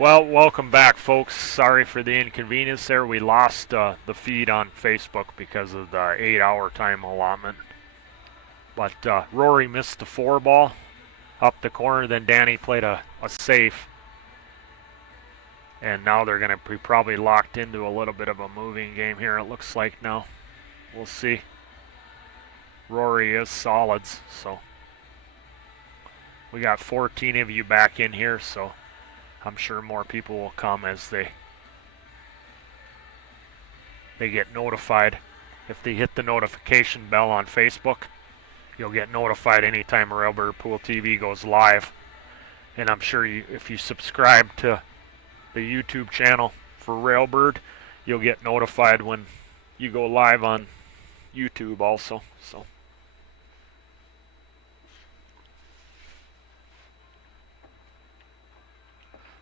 Well, welcome back, folks. Sorry for the inconvenience there. We lost the feed on Facebook because of the 8-hour time allotment. But Rory missed the 4 ball up the corner. Then Danny played a safe. And now they're going to be probably locked into a little bit of a moving game here, it looks like now. We'll see. Rory is solids, so we got 14 of you back in here, so I'm sure more people will come as they get notified. If they hit the notification bell on Facebook, you'll get notified anytime Railbird Pool TV goes live. And I'm sure if you subscribe to the YouTube channel for Railbird, you'll get notified when you go live on YouTube also.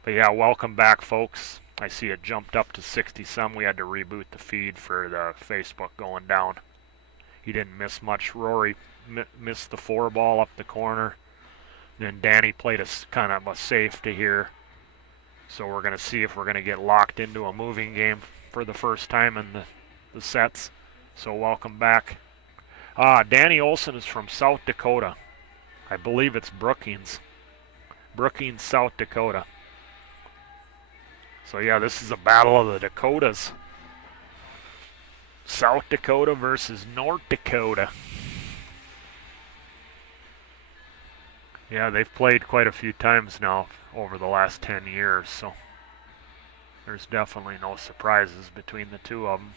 But yeah, welcome back, folks. I see it jumped up to 60-some. We had to reboot the feed for the Facebook going down. He didn't miss much. Rory missed the 4 ball up the corner. Then Danny played a kind of a safe to here. So we're going to see if we're going to get locked into a moving game for the first time in the sets. So welcome back. Danny Olson is from South Dakota. I believe it's Brookings. Brookings, South Dakota. So yeah, this is a battle of the Dakotas. South Dakota versus North Dakota. Yeah, they've played quite a few times now over the last 10 years, so there's definitely no surprises between the two of them.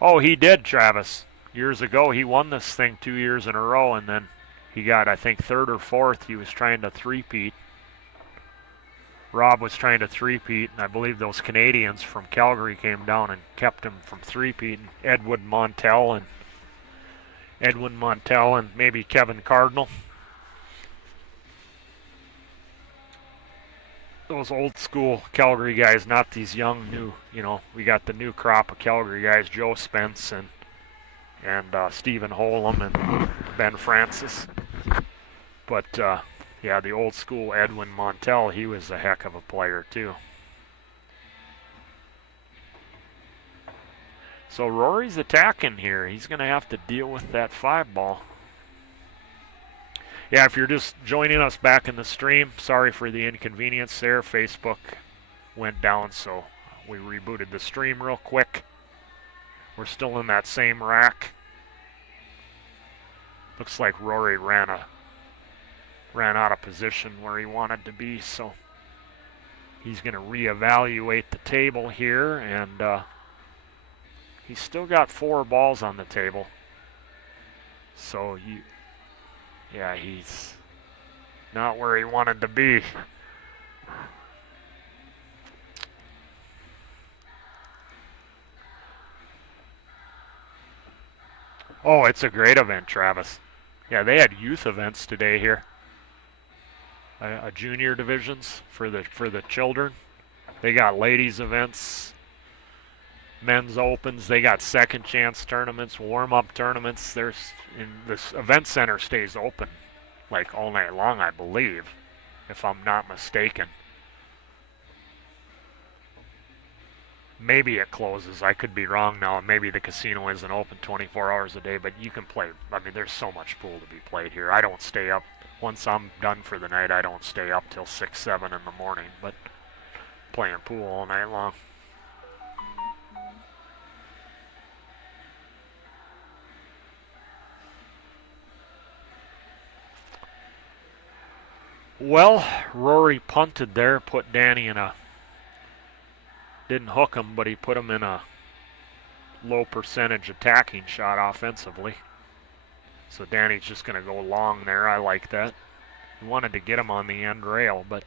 Oh, he did, Travis. Years ago, he won this thing 2 years in a row, and then he got, I think, 3rd or 4th. He was trying to three-peat. Rob was trying to three-peat, and I believe those Canadians from Calgary came down and kept him from three-peating. Edwin Montel and maybe Kevin Cardinal. Those old school Calgary guys, not these young new, we got the new crop of Calgary guys, Joe Spence and Stephen Holm and Ben Francis. But yeah, the old school Edwin Montel, he was a heck of a player too. So Rory's attacking here. He's going to have to deal with that 5-ball. Yeah, if you're just joining us back in the stream, sorry for the inconvenience there. Facebook went down, so we rebooted the stream real quick. We're still in that same rack. Looks like Rory ran out of position where he wanted to be, so he's going to reevaluate the table here, and he's still got 4 balls on the table. So yeah, he's not where he wanted to be. Oh, it's a great event, Travis. Yeah, they had youth events today here. Junior divisions for the children. They got ladies events, men's opens. They got second chance tournaments, warm-up tournaments. This event center stays open like all night long, I believe, if I'm not mistaken. Maybe it closes. I could be wrong now. Maybe the casino isn't open 24 hours a day, but you can play. I mean, there's so much pool to be played here. I don't stay up. Once I'm done for the night, I don't stay up till 6, 7 in the morning, but playing pool all night long. Well, Rory punted there, put Danny in didn't hook him, but he put him in a low percentage attacking shot offensively. So Danny's just going to go long there. I like that. He wanted to get him on the end rail, but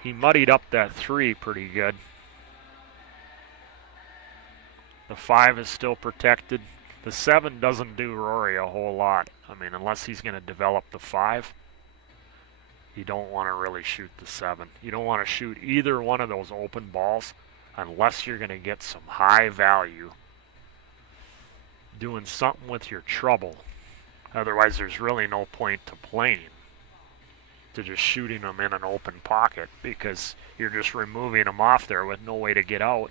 he muddied up that 3 pretty good. The 5 is still protected. The 7 doesn't do Rory a whole lot. I mean, unless he's going to develop the 5, you don't want to really shoot the 7. You don't want to shoot either one of those open balls unless you're going to get some high value doing something with your trouble. Otherwise, there's really no point to playing, to just shooting them in an open pocket, because you're just removing them off there with no way to get out,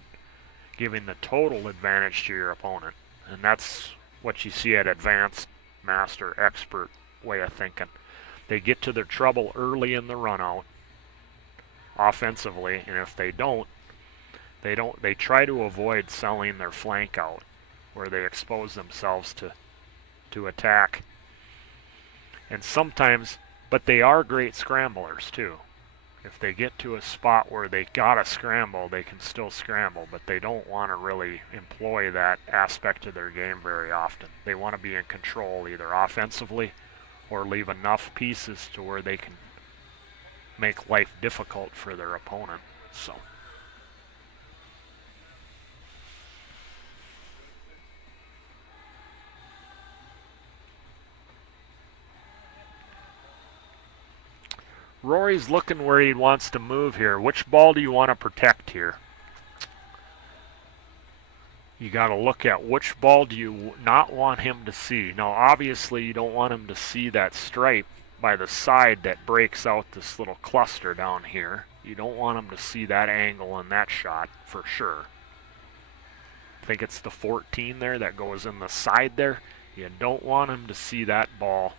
giving the total advantage to your opponent. And that's what you see at advanced, master, expert way of thinking. They get to their trouble early in the run out offensively, and if they don't, they try to avoid selling their flank out where they expose themselves to attack. And sometimes, but they are great scramblers too. If they get to a spot where they gotta scramble, they can still scramble, but they don't want to really employ that aspect of their game very often. They want to be in control either offensively or leave enough pieces to where they can make life difficult for their opponent. So Rory's looking where he wants to move here. Which ball do you want to protect here? You got to look at which ball do you not want him to see. Now, obviously, you don't want him to see that stripe by the side that breaks out this little cluster down here. You don't want him to see that angle in that shot for sure. I think it's the 14 there that goes in the side there. You don't want him to see that ball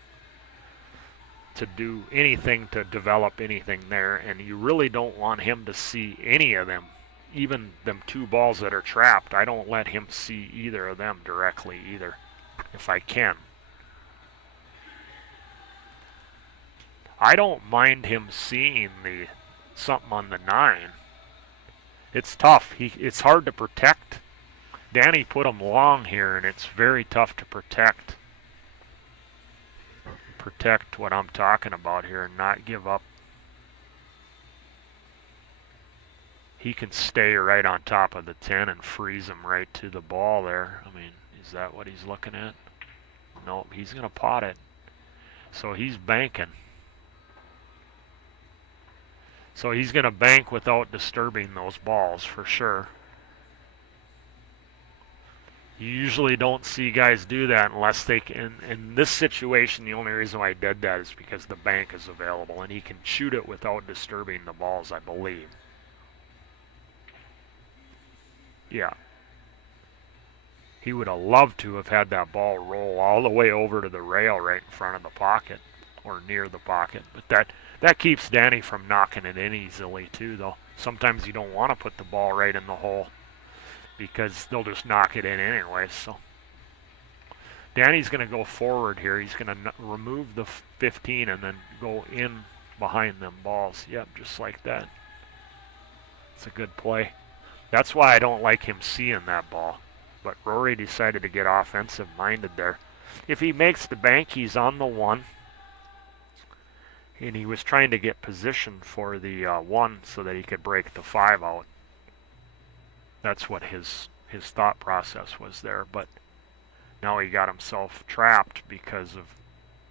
to do anything to develop anything there, and you really don't want him to see any of them. Even them two balls that are trapped, I don't let him see either of them directly either, if I can. I don't mind him seeing the something on the 9. It's tough. It's hard to protect. Danny put him long here, and it's very tough to protect what I'm talking about here and not give up. He can stay right on top of the 10 and freeze him right to the ball there. I mean, is that what he's looking at? Nope, he's going to pot it. So he's banking. So he's going to bank without disturbing those balls for sure. You usually don't see guys do that unless they can. In this situation, the only reason why I did that is because the bank is available and he can shoot it without disturbing the balls, I believe. Yeah. He would have loved to have had that ball roll all the way over to the rail right in front of the pocket or near the pocket. But that keeps Danny from knocking it in easily too, though. Sometimes you don't want to put the ball right in the hole because they'll just knock it in anyway. So Danny's going to go forward here. He's going to remove the 15 and then go in behind them balls. Yep, just like that. It's a good play. That's why I don't like him seeing that ball. But Rory decided to get offensive-minded there. If he makes the bank, he's on the 1. And he was trying to get position for the 1 so that he could break the 5 out. That's what his thought process was there. But now he got himself trapped because of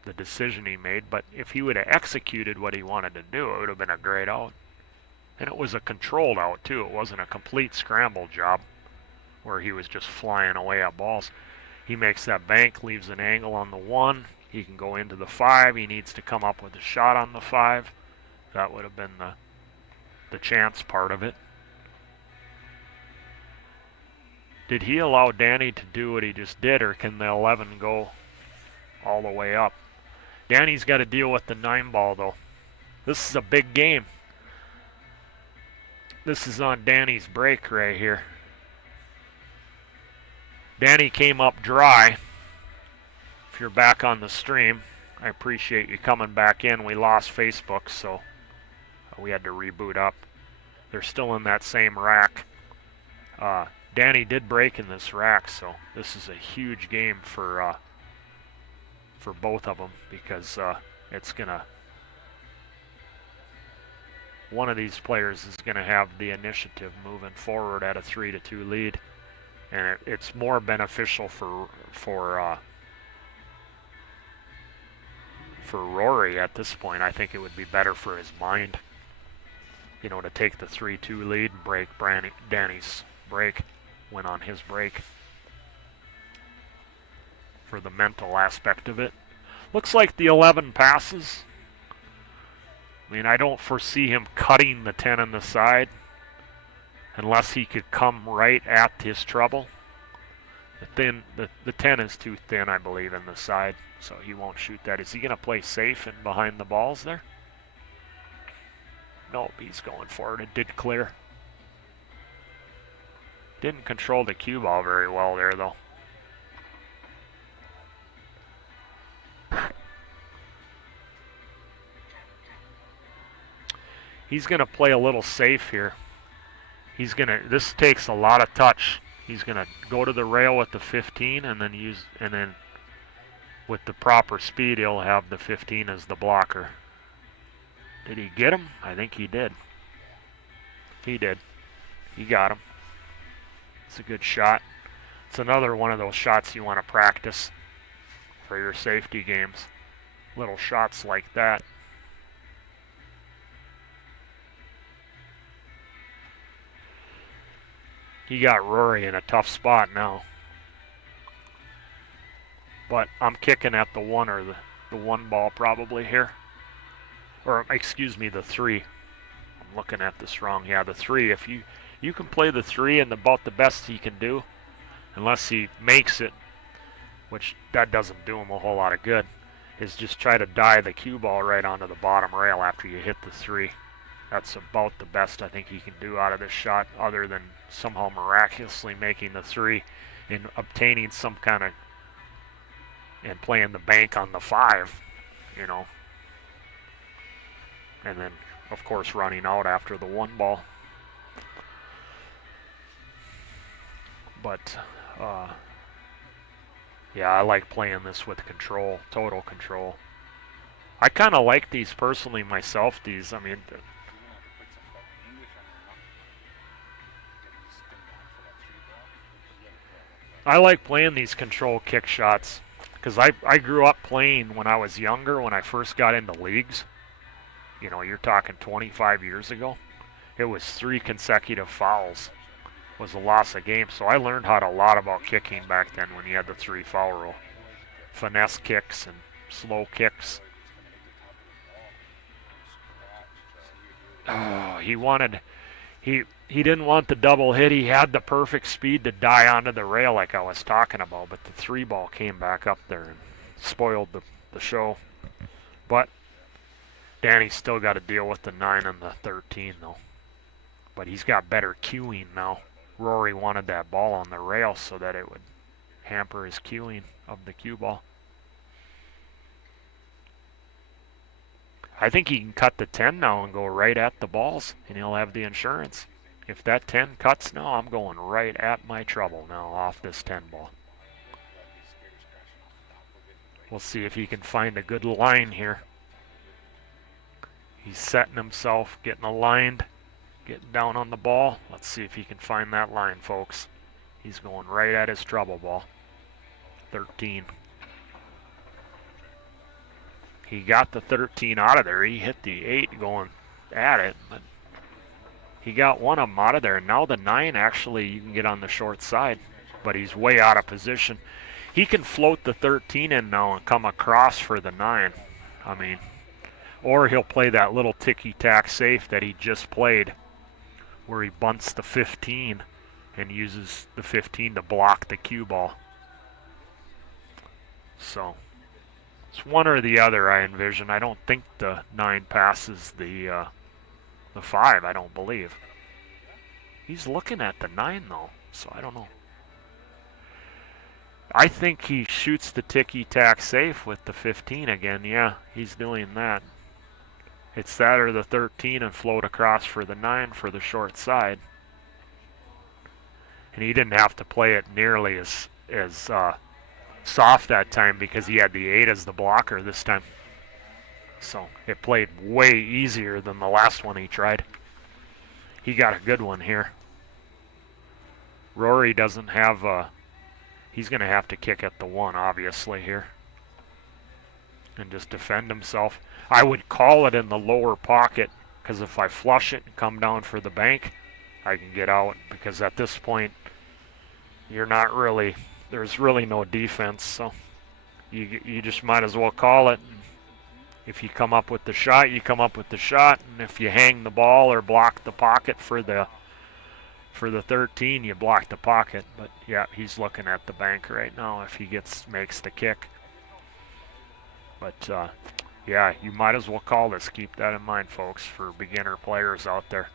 the decision he made. But if he would have executed what he wanted to do, it would have been a great out. And it was a controlled out, too. It wasn't a complete scramble job where he was just flying away at balls. He makes that bank, leaves an angle on the 1. He can go into the 5. He needs to come up with a shot on the 5. That would have been the chance part of it. Did he allow Danny to do what he just did, or can the 11 go all the way up? Danny's got to deal with the 9 ball, though. This is a big game. This is on Danny's break right here. Danny came up dry. If you're back on the stream, I appreciate you coming back in. We lost Facebook, so we had to reboot up. They're still in that same rack. Danny did break in this rack, so this is a huge game for both of them because it's gonna. One of these players is going to have the initiative moving forward at a 3-2 lead, and it's more beneficial for Rory at this point. I think it would be better for his mind, you know, to take the 3-2 lead and break Danny's break, win on his break for the mental aspect of it. Looks like the 11 passes. I mean, I don't foresee him cutting the 10 on the side unless he could come right at his trouble. The 10 is too thin, I believe, in the side, so he won't shoot that. Is he going to play safe and behind the balls there? Nope, he's going for it. It did clear. Didn't control the cue ball very well there, though. He's going to play a little safe here. This takes a lot of touch. He's going to go to the rail with the 15 and then with the proper speed, he'll have the 15 as the blocker. Did he get him? I think he did. He did. He got him. It's a good shot. It's another one of those shots you want to practice for your safety games. Little shots like that. He got Rory in a tough spot now. But I'm kicking at the 1 or the 1 ball probably here. Or, excuse me, the 3. I'm looking at this wrong. Yeah, the 3. If you can play the 3 and about the best he can do, unless he makes it, which that doesn't do him a whole lot of good, is just try to die the cue ball right onto the bottom rail after you hit the 3. That's about the best I think he can do out of this shot, other than somehow miraculously making the 3 and obtaining some kind of, and playing the bank on the 5, you know. And then, of course, running out after the 1 ball. But, yeah, I like playing this with control, total control. I kind of like these personally myself. These, I mean, I like playing these control kick shots because I grew up playing when I was younger, when I first got into leagues. You know, you're talking 25 years ago. It was 3 consecutive fouls was a loss of game. So I learned a lot about kicking back then when you had the 3 foul rule. Finesse kicks and slow kicks. Oh, he didn't want the double hit. He had the perfect speed to die onto the rail like I was talking about, but the 3 ball came back up there and spoiled the show. But Danny's still got to deal with the 9 and the 13 though. But he's got better cueing now. Rory wanted that ball on the rail so that it would hamper his cueing of the cue ball. I think he can cut the 10 now and go right at the balls, and he'll have the insurance. If that 10 cuts now, I'm going right at my trouble now off this 10 ball. We'll see if he can find a good line here. He's setting himself, getting aligned, getting down on the ball. Let's see if he can find that line, folks. He's going right at his trouble ball. 13. He got the 13 out of there. He hit the 8 going at it, but he got one of them out of there. And now the 9, actually, you can get on the short side, but he's way out of position. He can float the 13 in now and come across for the 9. I mean, or he'll play that little ticky-tack safe that he just played, where he bunts the 15 and uses the 15 to block the cue ball. So it's one or the other, I envision. I don't think the 9 passes the 5, I don't believe. He's looking at the 9 though, so I don't know. I think he shoots the ticky-tack safe with the 15 again. Yeah, he's doing that. It's that or the 13 and float across for the 9 for the short side. And he didn't have to play it nearly as soft that time because he had the 8 as the blocker this time. So it played way easier than the last one he tried. He got a good one here. Rory doesn't have he's going to have to kick at the 1 obviously here and just defend himself. I would call it in the lower pocket because if I flush it and come down for the bank, I can get out, because at this point you're not really, there's really no defense, so You just might as well call it. If you come up with the shot, you come up with the shot, and if you hang the ball or block the pocket for the 13, you block the pocket. But yeah, he's looking at the bank right now if he makes the kick. But yeah, you might as well call this. Keep that in mind, folks, for beginner players out there.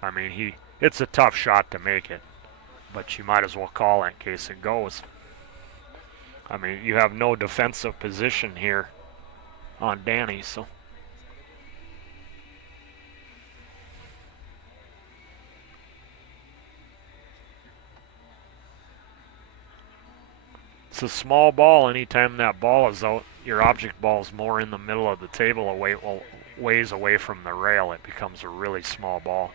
I mean, it's a tough shot to make it, but you might as well call it in case it goes. I mean, you have no defensive position here on Danny, so. It's a small ball. Anytime that ball is out, your object ball is more in the middle of the table, ways away from the rail. It becomes a really small ball.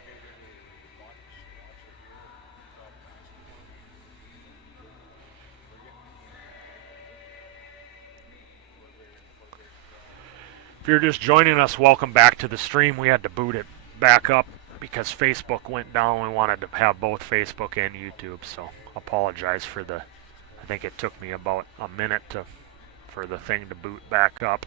If you're just joining us, welcome back to the stream. We had to boot it back up because Facebook went down. We wanted to have both Facebook and YouTube, so apologize for the. I think it took me about a minute for the thing to boot back up.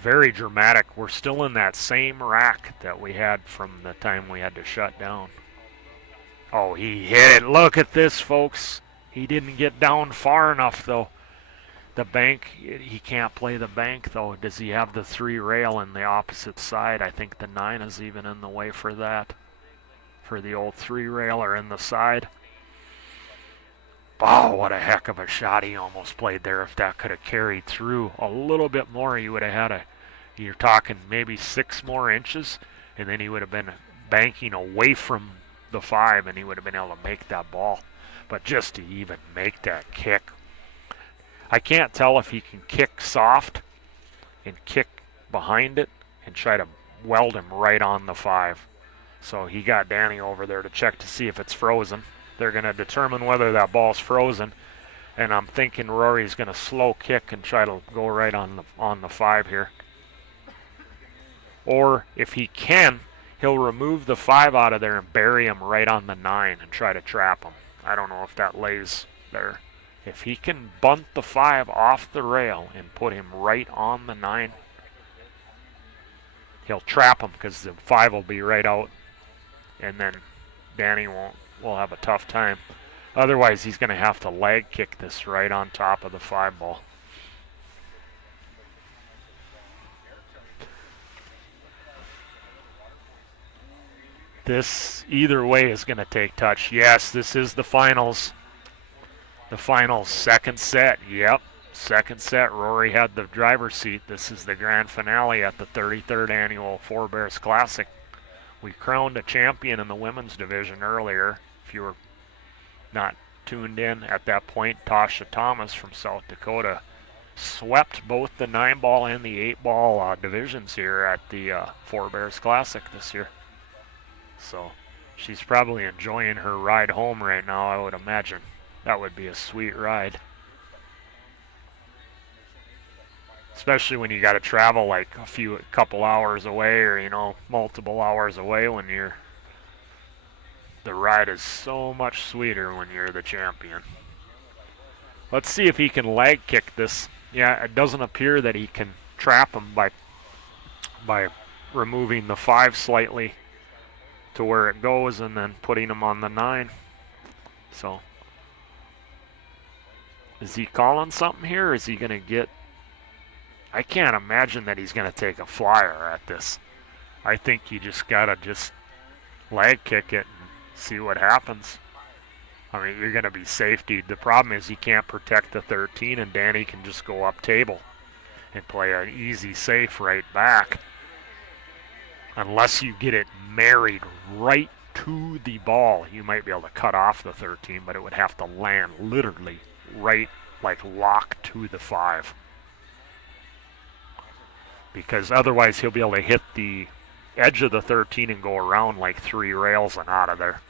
Very dramatic. We're still in that same rack that we had from the time we had to shut down. Oh, he hit it. Look at this, folks. He didn't get down far enough, though. The bank, he can't play the bank, though. Does he have the 3 rail in the opposite side? I think the 9 is even in the way for that. For the old 3 railer in the side. Oh, what a heck of a shot he almost played there. If that could have carried through a little bit more, you would have had you're talking maybe 6 more inches, and then he would have been banking away from the 5, and he would have been able to make that ball. But just to even make that kick, I can't tell if he can kick soft and kick behind it and try to weld him right on the 5. So he got Danny over there to check to see if it's frozen. They're going to determine whether that ball's frozen, and I'm thinking Rory's going to slow kick and try to go right on the 5 here. Or if he can, he'll remove the 5 out of there and bury him right on the 9 and try to trap him. I don't know if that lays there. If he can bunt the 5 off the rail and put him right on the 9, he'll trap him because the 5 will be right out, and then Danny will have a tough time. Otherwise, he's going to have to leg kick this right on top of the 5 ball. This, either way, is going to take touch. Yes, this is the finals. The finals, second set. Yep, second set. Rory had the driver's seat. This is the grand finale at the 33rd annual Four Bears Classic. We crowned a champion in the women's division earlier. If you were not tuned in at that point, Tasha Thomas from South Dakota swept both the 9-ball and the 8-ball divisions here at the Four Bears Classic this year. So she's probably enjoying her ride home right now, I would imagine. That would be a sweet ride. Especially when you got to travel like a couple hours away, or multiple hours away when the ride is so much sweeter when you're the champion. Let's see if he can leg kick this. Yeah, it doesn't appear that he can trap him by removing the 5 slightly to where it goes and then putting him on the 9. So is he calling something here, or is he going to get... I can't imagine that he's going to take a flyer at this. I think you just got to leg kick it and see what happens. I mean, you're going to be safety. The problem is he can't protect the 13, and Danny can just go up table and play an easy safe right back. Unless you get it married right to the ball, you might be able to cut off the 13, but it would have to land literally right, like locked to the 5. Because otherwise he'll be able to hit the edge of the 13 and go around like 3 rails and out of there.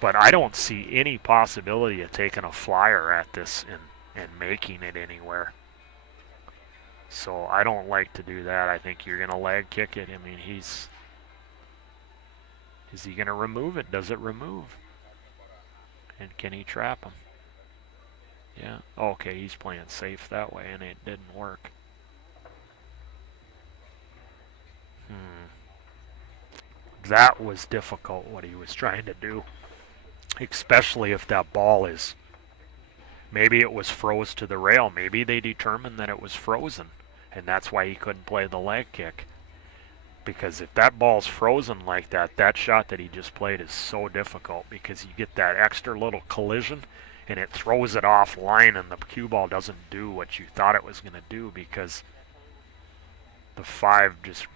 But I don't see any possibility of taking a flyer at this and making it anywhere. So I don't like to do that. I think you're going to leg kick it. I mean, is he going to remove it? Does it remove? And can he trap him? Yeah. Okay, he's playing safe that way, and it didn't work. That was difficult, what he was trying to do. Especially if that ball is... Maybe it was froze to the rail. Maybe they determined that it was frozen, and that's why he couldn't play the leg kick. Because if that ball's frozen like that, that shot that he just played is so difficult because you get that extra little collision and it throws it offline, and the cue ball doesn't do what you thought it was going to do because the 5 just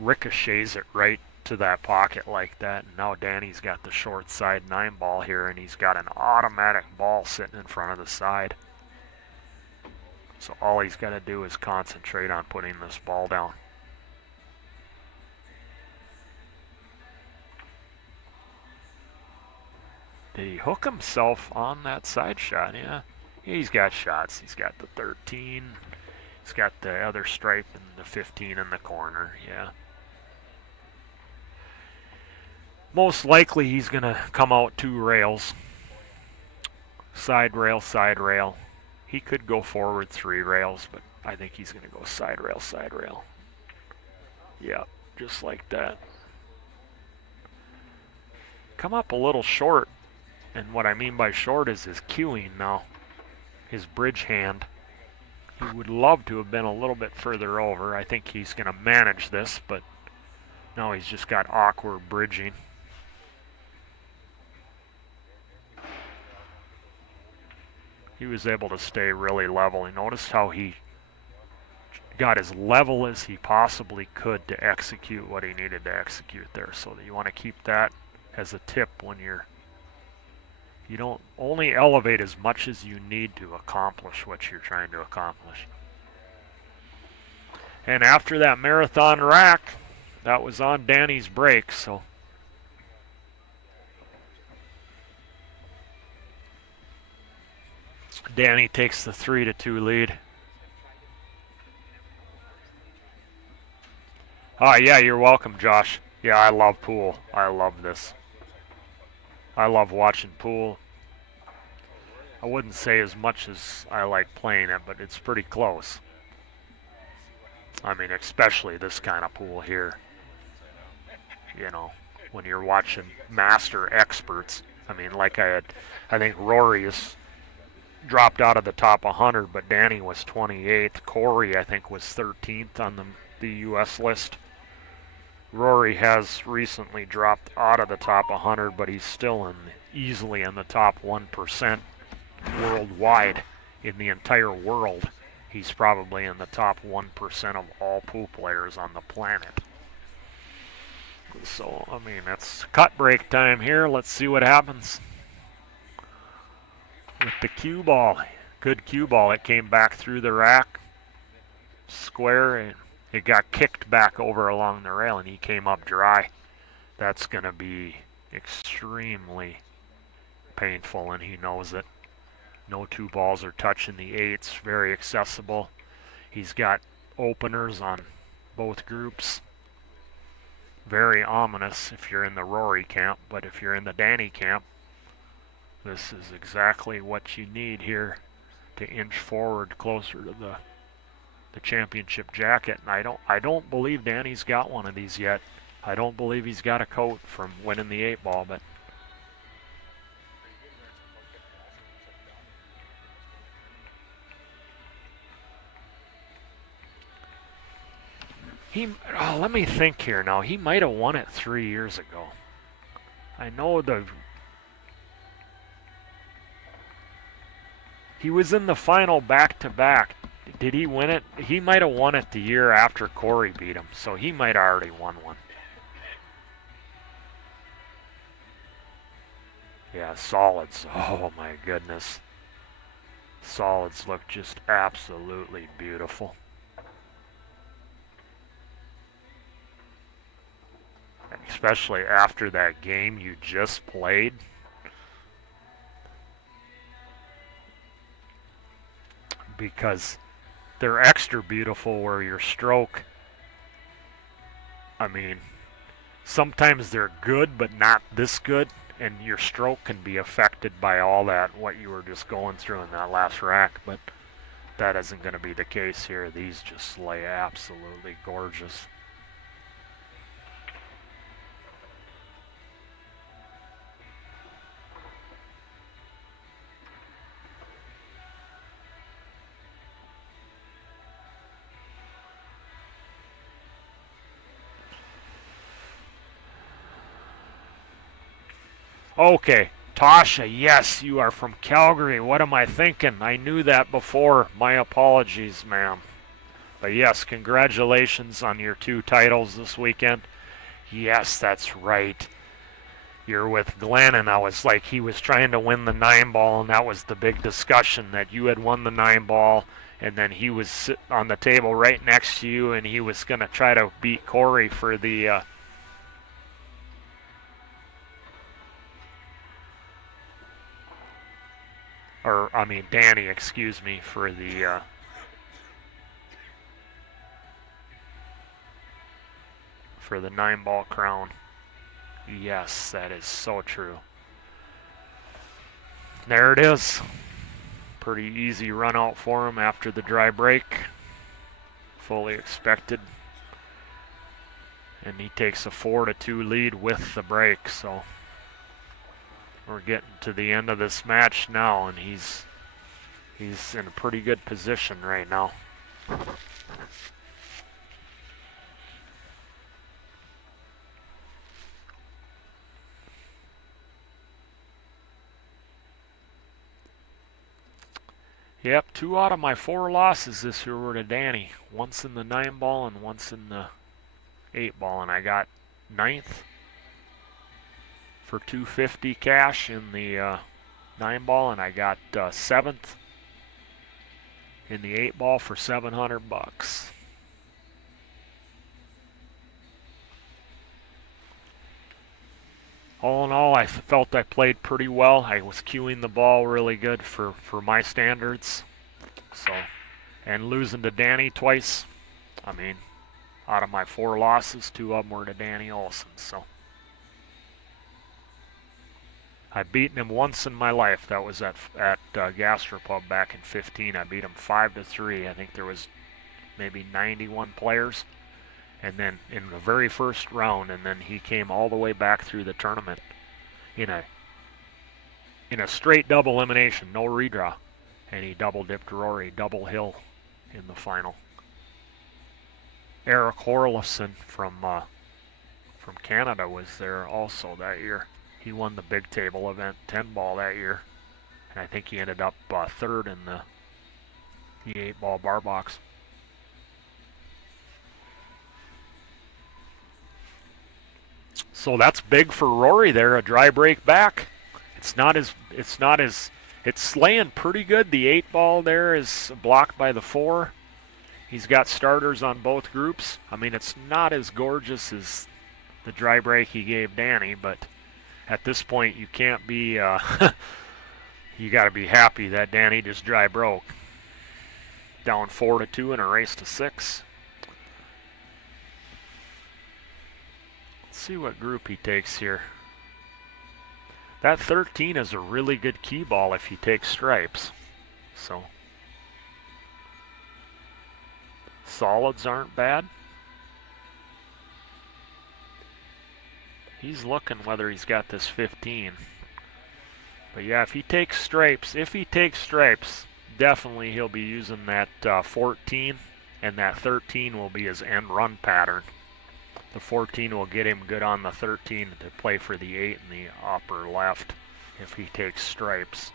ricochets it right to that pocket like that. And now Danny's got the short side 9 ball here, and he's got an automatic ball sitting in front of the side. So all he's got to do is concentrate on putting this ball down. Did he hook himself on that side shot? Yeah. He's got shots. He's got the 13. He's got the other stripe and the 15 in the corner. Yeah. Most likely he's going to come out 2 rails. Side rail, side rail. He could go forward 3 rails, but I think he's going to go side rail, side rail. Yeah, just like that. Come up a little short. And what I mean by short is his cueing now. His bridge hand. He would love to have been a little bit further over. I think he's going to manage this, but now he's just got awkward bridging. He was able to stay really level. And notice how he got as level as he possibly could to execute what he needed to execute there. So that you want to keep that as a tip when you don't only elevate as much as you need to accomplish what you're trying to accomplish. And after that marathon rack, that was on Danny's break, so Danny takes the 3-2 lead. Oh, yeah, you're welcome, Josh. Yeah, I love pool. I love this. I love watching pool. I wouldn't say as much as I like playing it, but it's pretty close. I mean, especially this kind of pool here. You know, when you're watching master experts. I mean, like I think Rory is dropped out of the top 100, but Danny was 28th. Corey, I think, was 13th on the U.S. list. Rory has recently dropped out of the top 100, but he's still easily in the top 1% worldwide. In the entire world, he's probably in the top 1% of all pool players on the planet. So, I mean, it's cut break time here. Let's see what happens with the cue ball. Good cue ball. It came back through the rack, square, and it got kicked back over along the rail, and he came up dry. That's going to be extremely painful, and he knows it. No 2 balls are touching the 8s. Very accessible. He's got openers on both groups. Very ominous if you're in the Rory camp, but if you're in the Danny camp, this is exactly what you need here to inch forward closer to the championship jacket. And I don't believe Danny's got one of these yet. I don't believe he's got a coat from winning the 8 ball, but let me think here now. He might have won it 3 years ago. I know he was in the final back-to-back. Did he win it? He might have won it the year after Corey beat him, so he might have already won one. Yeah, solids. Oh my goodness. Solids look just absolutely beautiful. Especially after that game you just played. Because they're extra beautiful where your stroke, I mean, sometimes they're good but not this good, and your stroke can be affected by all that, what you were just going through in that last rack, but that isn't going to be the case here. These just lay absolutely gorgeous. Okay, Tasha, yes, you are from Calgary. What am I thinking? I knew that before. My apologies, ma'am. But yes, congratulations on your 2 titles this weekend. Yes, that's right. You're with Glenn, and I was like, he was trying to win the 9-ball, and that was the big discussion, that you had won the 9-ball, and then he was sitting on the table right next to you, and he was going to try to beat Corey for the Danny, excuse me, for the for the 9-ball crown. Yes, that is so true. There it is. Pretty easy run out for him after the dry break. Fully expected. And he takes a 4-2 lead with the break, so we're getting to the end of this match now, and he's in a pretty good position right now. Yep, 2 out of my 4 losses this year were to Danny. Once in the 9-ball and once in the 8-ball, and I got 9th for $250 cash in the 9-ball, and I got 7th in the 8-ball for $700. All in all, I felt I played pretty well. I was cueing the ball really good for my standards. So, and losing to Danny twice. I mean, out of my 4 losses, 2 of them were to Danny Olson. So, I've beaten him once in my life. That was at Gastropub back in 15. I beat him 5-3. I think there was maybe 91 players. And then in the very first round, and then he came all the way back through the tournament in a straight double elimination, no redraw, and he double dipped Rory, double hill in the final. Eric Horlifson from Canada was there also that year. He won the big table event 10-ball that year, and I think he ended up 3rd in the 8-ball bar box. So that's big for Rory there, a dry break back. It's slaying pretty good. The 8-ball there is blocked by the 4. He's got starters on both groups. I mean, it's not as gorgeous as the dry break he gave Danny, but at this point you can't be, you got to be happy that Danny just dry broke. Down 4-2 in a race to 6. See what group he takes here. That 13 is a really good key ball if he takes stripes. So solids aren't bad. He's looking whether he's got this 15. But yeah, if he takes stripes, definitely he'll be using that 14, and that 13 will be his end run pattern. The 14 will get him good on the 13 to play for the 8 in the upper left if he takes stripes.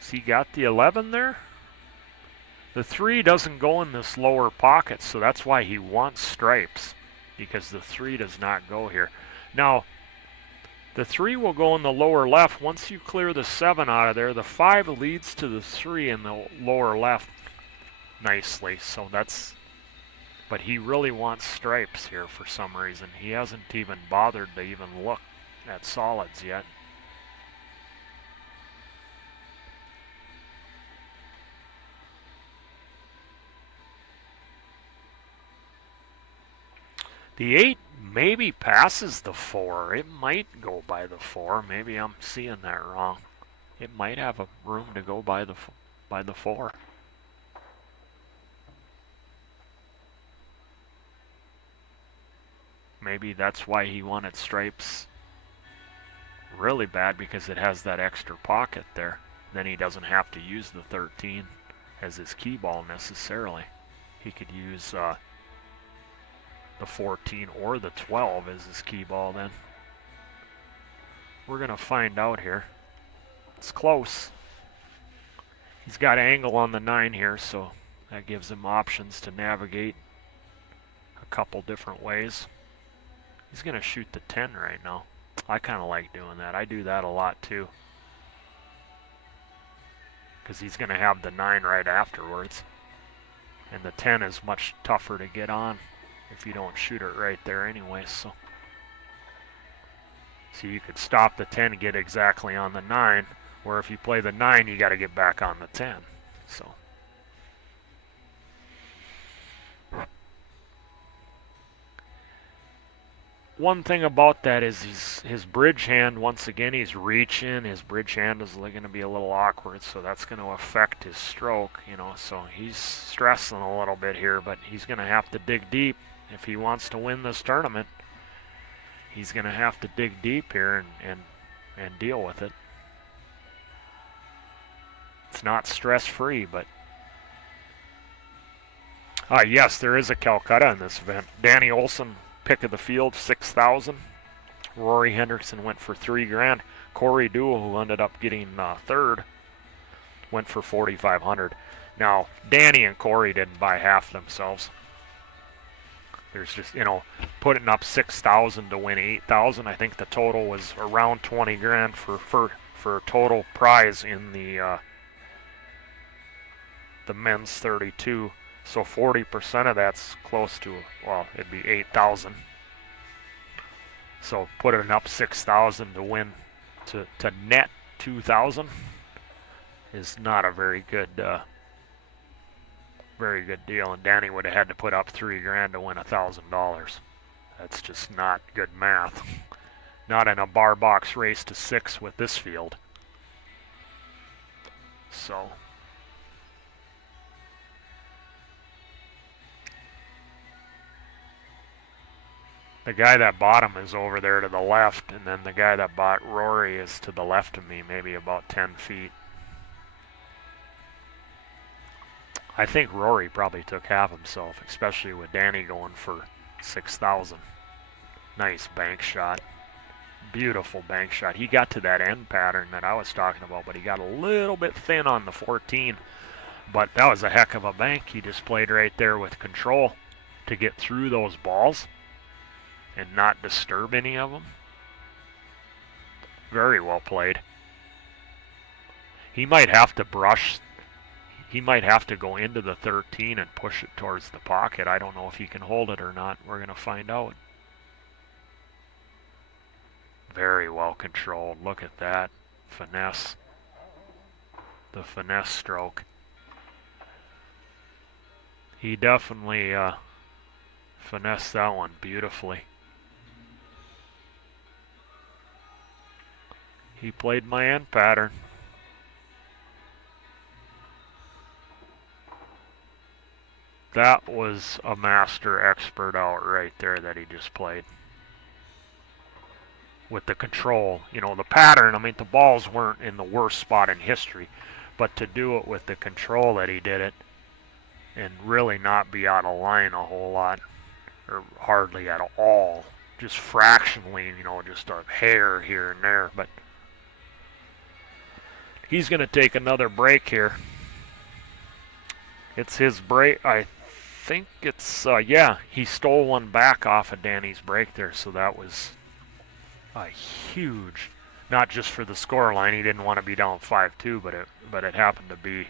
So he got the 11 there. The 3 doesn't go in this lower pocket, so that's why he wants stripes, because the 3 does not go here. Now, the 3 will go in the lower left. Once you clear the 7 out of there, the 5 leads to the 3 in the lower left nicely. So that's, but he really wants stripes here for some reason. He hasn't even bothered to even look at solids yet. The 8 maybe passes the 4. It might go by the 4. Maybe I'm seeing that wrong. It might have a room to go by the 4. Maybe that's why he wanted stripes really bad, because it has that extra pocket there. Then he doesn't have to use the 13 as his key ball necessarily. He could use the 14 or the 12 as his key ball then. We're going to find out here. It's close. He's got angle on the 9 here, so that gives him options to navigate a couple different ways. He's going to shoot the 10 right now. I kind of like doing that. I do that a lot too, because he's going to have the 9 right afterwards. And the 10 is much tougher to get on if you don't shoot it right there anyway. So you could stop the 10 and get exactly on the 9, where if you play the 9, you got to get back on the 10. So one thing about that is his bridge hand, once again, he's reaching. His bridge hand is going to be a little awkward, so that's going to affect his stroke, you know. So he's stressing a little bit here, but he's going to have to dig deep if he wants to win this tournament. He's going to have to dig deep here and deal with it. It's not stress-free, but yes, there is a Calcutta in this event. Danny Olson, pick of the field, 6,000. Rory Hendrickson went for $3,000. Corey Duell, who ended up getting third, went for 4,500. Now, Danny and Corey didn't buy half themselves. There's just, you know, putting up 6,000 to win 8,000. I think the total was around 20 grand for total prize in the men's 32. So 40% of that's close to, well, it'd be 8,000. So putting up 6,000 to win to net 2,000 is not a very good deal. And Danny would have had to put up $3,000 to win $1,000. That's just not good math. Not in a bar box race to 6 with this field. So the guy that bought him is over there to the left, and then the guy that bought Rory is to the left of me, maybe about 10 feet. I think Rory probably took half himself, especially with Danny going for 6,000. Nice bank shot. Beautiful bank shot. He got to that end pattern that I was talking about, but he got a little bit thin on the 14. But that was a heck of a bank he just played right there with control to get through those balls and not disturb any of them. Very well played. He might have to brush. He might have to go into the 13 and push it towards the pocket. I don't know if he can hold it or not. We're going to find out. Very well controlled. Look at that. Finesse. The finesse stroke. He definitely finessed that one beautifully. He played my end pattern. That was a master expert out right there that he just played. With the control, you know, the pattern, I mean, the balls weren't in the worst spot in history, but to do it with the control that he did it and really not be out of line a whole lot, or hardly at all, just fractionally, you know, just a hair here and there, but he's going to take another break here. It's his break. I think it's, yeah, he stole one back off of Danny's break there, so that was a huge, not just for the score line, he didn't want to be down 5-2, but it happened to be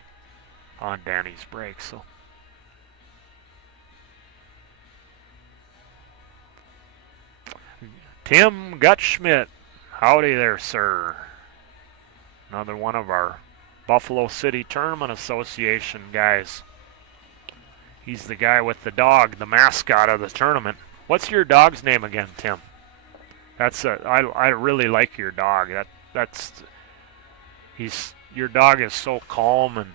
on Danny's break, so. Tim Gutschmidt Howdy there, sir. Another one of our Buffalo City Tournament Association guys. He's the guy with the dog, the mascot of the tournament. What's your dog's name again, Tim? I really like your dog. Your dog is so calm and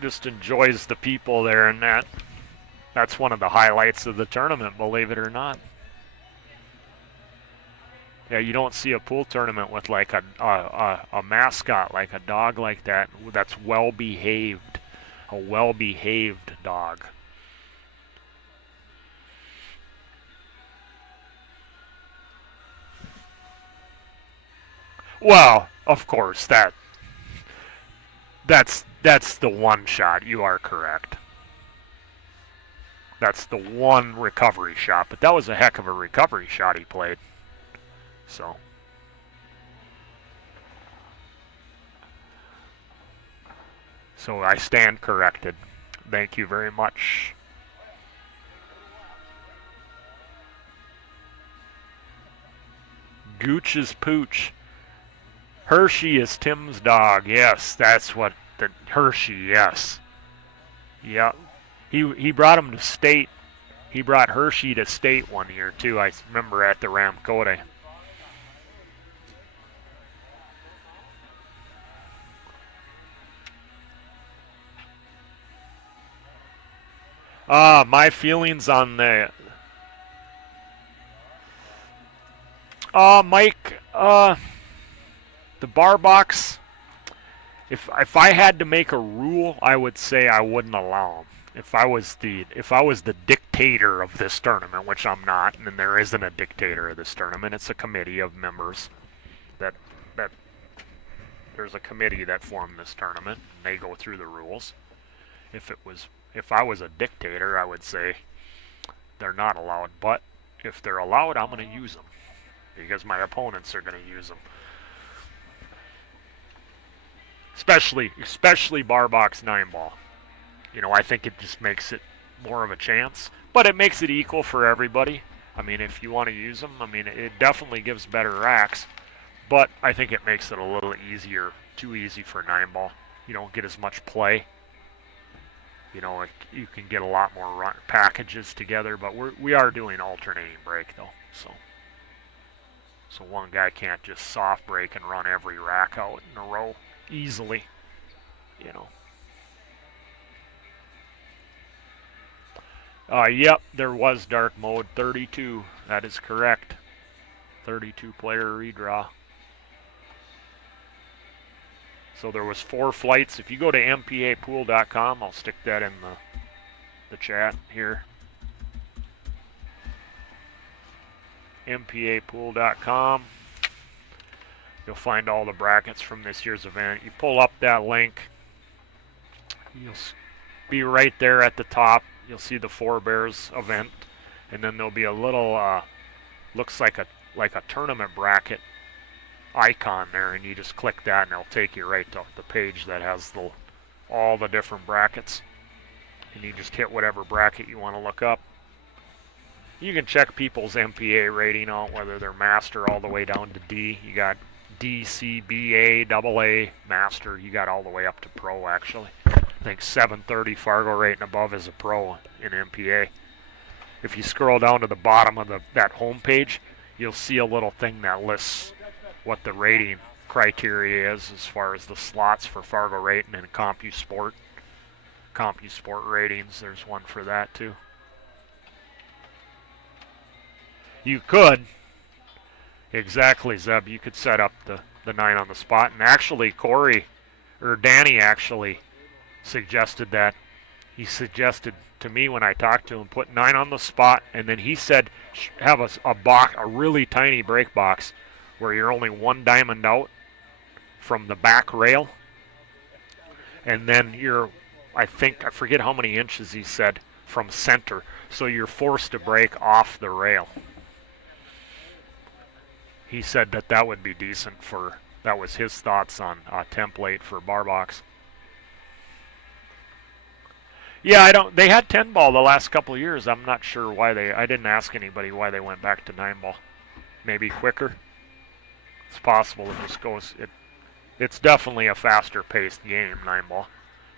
just enjoys the people there, and that's one of the highlights of the tournament, believe it or not. Yeah, you don't see a pool tournament with like a mascot, like a dog like that, that's well behaved, a well behaved dog. Well, of course, that's the one shot. You are correct. That's the one recovery shot, but that was a heck of a recovery shot he played. So I stand corrected. Thank you very much. Gooch's Pooch. Hershey is Tim's dog. Yes, that's what the Hershey. Yes. Yeah. He brought him to state. He brought Hershey to state one year too. I remember at the Ramcote. My feelings on the Mike, the bar box. If I had to make a rule, I would say I wouldn't allow them. If I was the dictator of this tournament, which I'm not, and there isn't a dictator of this tournament, it's a committee of members that there's a committee that formed this tournament, and they go through the rules. If I was a dictator, I would say they're not allowed, but if they're allowed, I'm going to use them because my opponents are going to use them. Especially bar box 9-ball. You know, I think it just makes it more of a chance, but it makes it equal for everybody. I mean, if you want to use them, I mean, it definitely gives better racks, but I think it makes it a little easier, too easy for 9-ball. You don't get as much play. You know, you can get a lot more packages together, but we are doing alternating break though, so one guy can't just soft break and run every rack out in a row easily, you know. Yep, there was dark mode 32. That is correct. 32 player redraw. So there was 4 flights. If you go to mpapool.com, I'll stick that in the chat here. mpapool.com. You'll find all the brackets from this year's event. You pull up that link. You'll be right there at the top. You'll see the Four Bears event, and then there'll be a little looks like a tournament bracket icon there, and you just click that and it'll take you right to the page that has all the different brackets, and you just hit whatever bracket you want to look up. You can check people's MPA rating out, whether they're master all the way down to D. You got D, C, B, A, double A, master. You got all the way up to pro, actually. I think 730 Fargo rate and above is a pro in MPA. If you scroll down to the bottom of that home page, you'll see a little thing that lists what the rating criteria is as far as the slots for Fargo rating and CompuSport. CompuSport ratings, there's one for that too. You could, exactly, Zeb, you could set up the 9 on the spot. And actually, Danny actually suggested that. He suggested to me when I talked to him, put 9 on the spot, and then he said have a really tiny break box where you're only 1 diamond out from the back rail, and then I forget how many inches he said from center, so you're forced to break off the rail. He said that would be decent that was his thoughts on a template for bar box. Yeah, they had 10 ball the last couple of years. I'm not sure why I didn't ask anybody why they went back to 9 ball. maybe quicker. It's possible it just goes. It's definitely a faster paced game, 9-ball.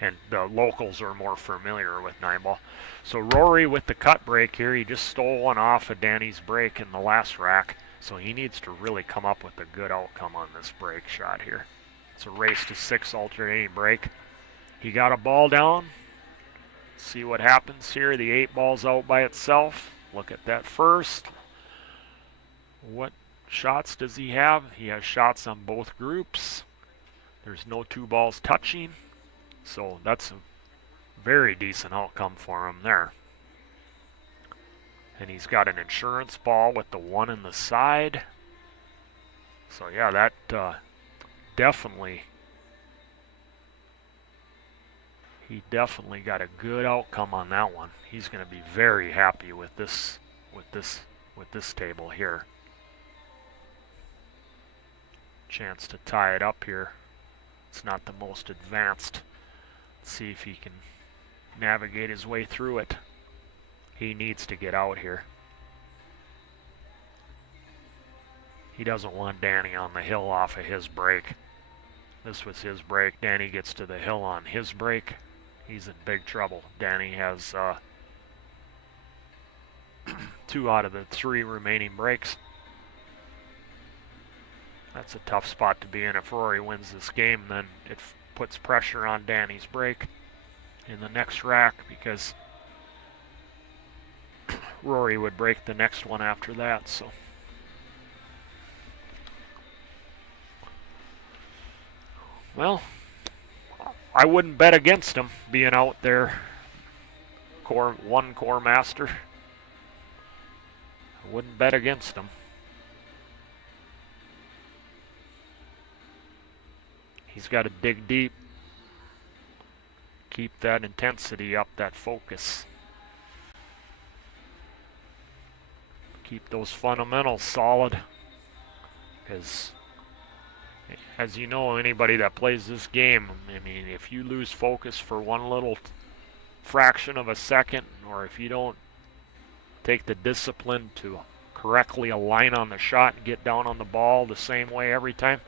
And the locals are more familiar with 9-ball. So Rory with the cut break here, he just stole one off of Danny's break in the last rack. So he needs to really come up with a good outcome on this break shot here. It's a race to 6 alternating break. He got a ball down. See what happens here. The 8-ball's out by itself. Look at that first. What shots does he have? He has shots on both groups. There's no 2 balls touching. So that's a very decent outcome for him there. And he's got an insurance ball with the 1 in the side. So yeah, that definitely, he definitely got a good outcome on that one. He's going to be very happy with this table here. Chance to tie it up here. It's not the most advanced. Let's see if he can navigate his way through it. He needs to get out here. He doesn't want Danny on the hill off of his break. This was his break. Danny gets to the hill on his break. He's in big trouble. Danny has 2 out of the 3 remaining breaks. That's a tough spot to be in. If Rory wins this game, then it puts pressure on Danny's break in the next rack, because Rory would break the next one after that. So well, I wouldn't bet against him being out there. Core master. I wouldn't bet against him. He's got to dig deep. Keep that intensity up, that focus. Keep those fundamentals solid. Because, as you know, anybody that plays this game, I mean, if you lose focus for one little fraction of a second, or if you don't take the discipline to correctly align on the shot and get down on the ball the same way every time,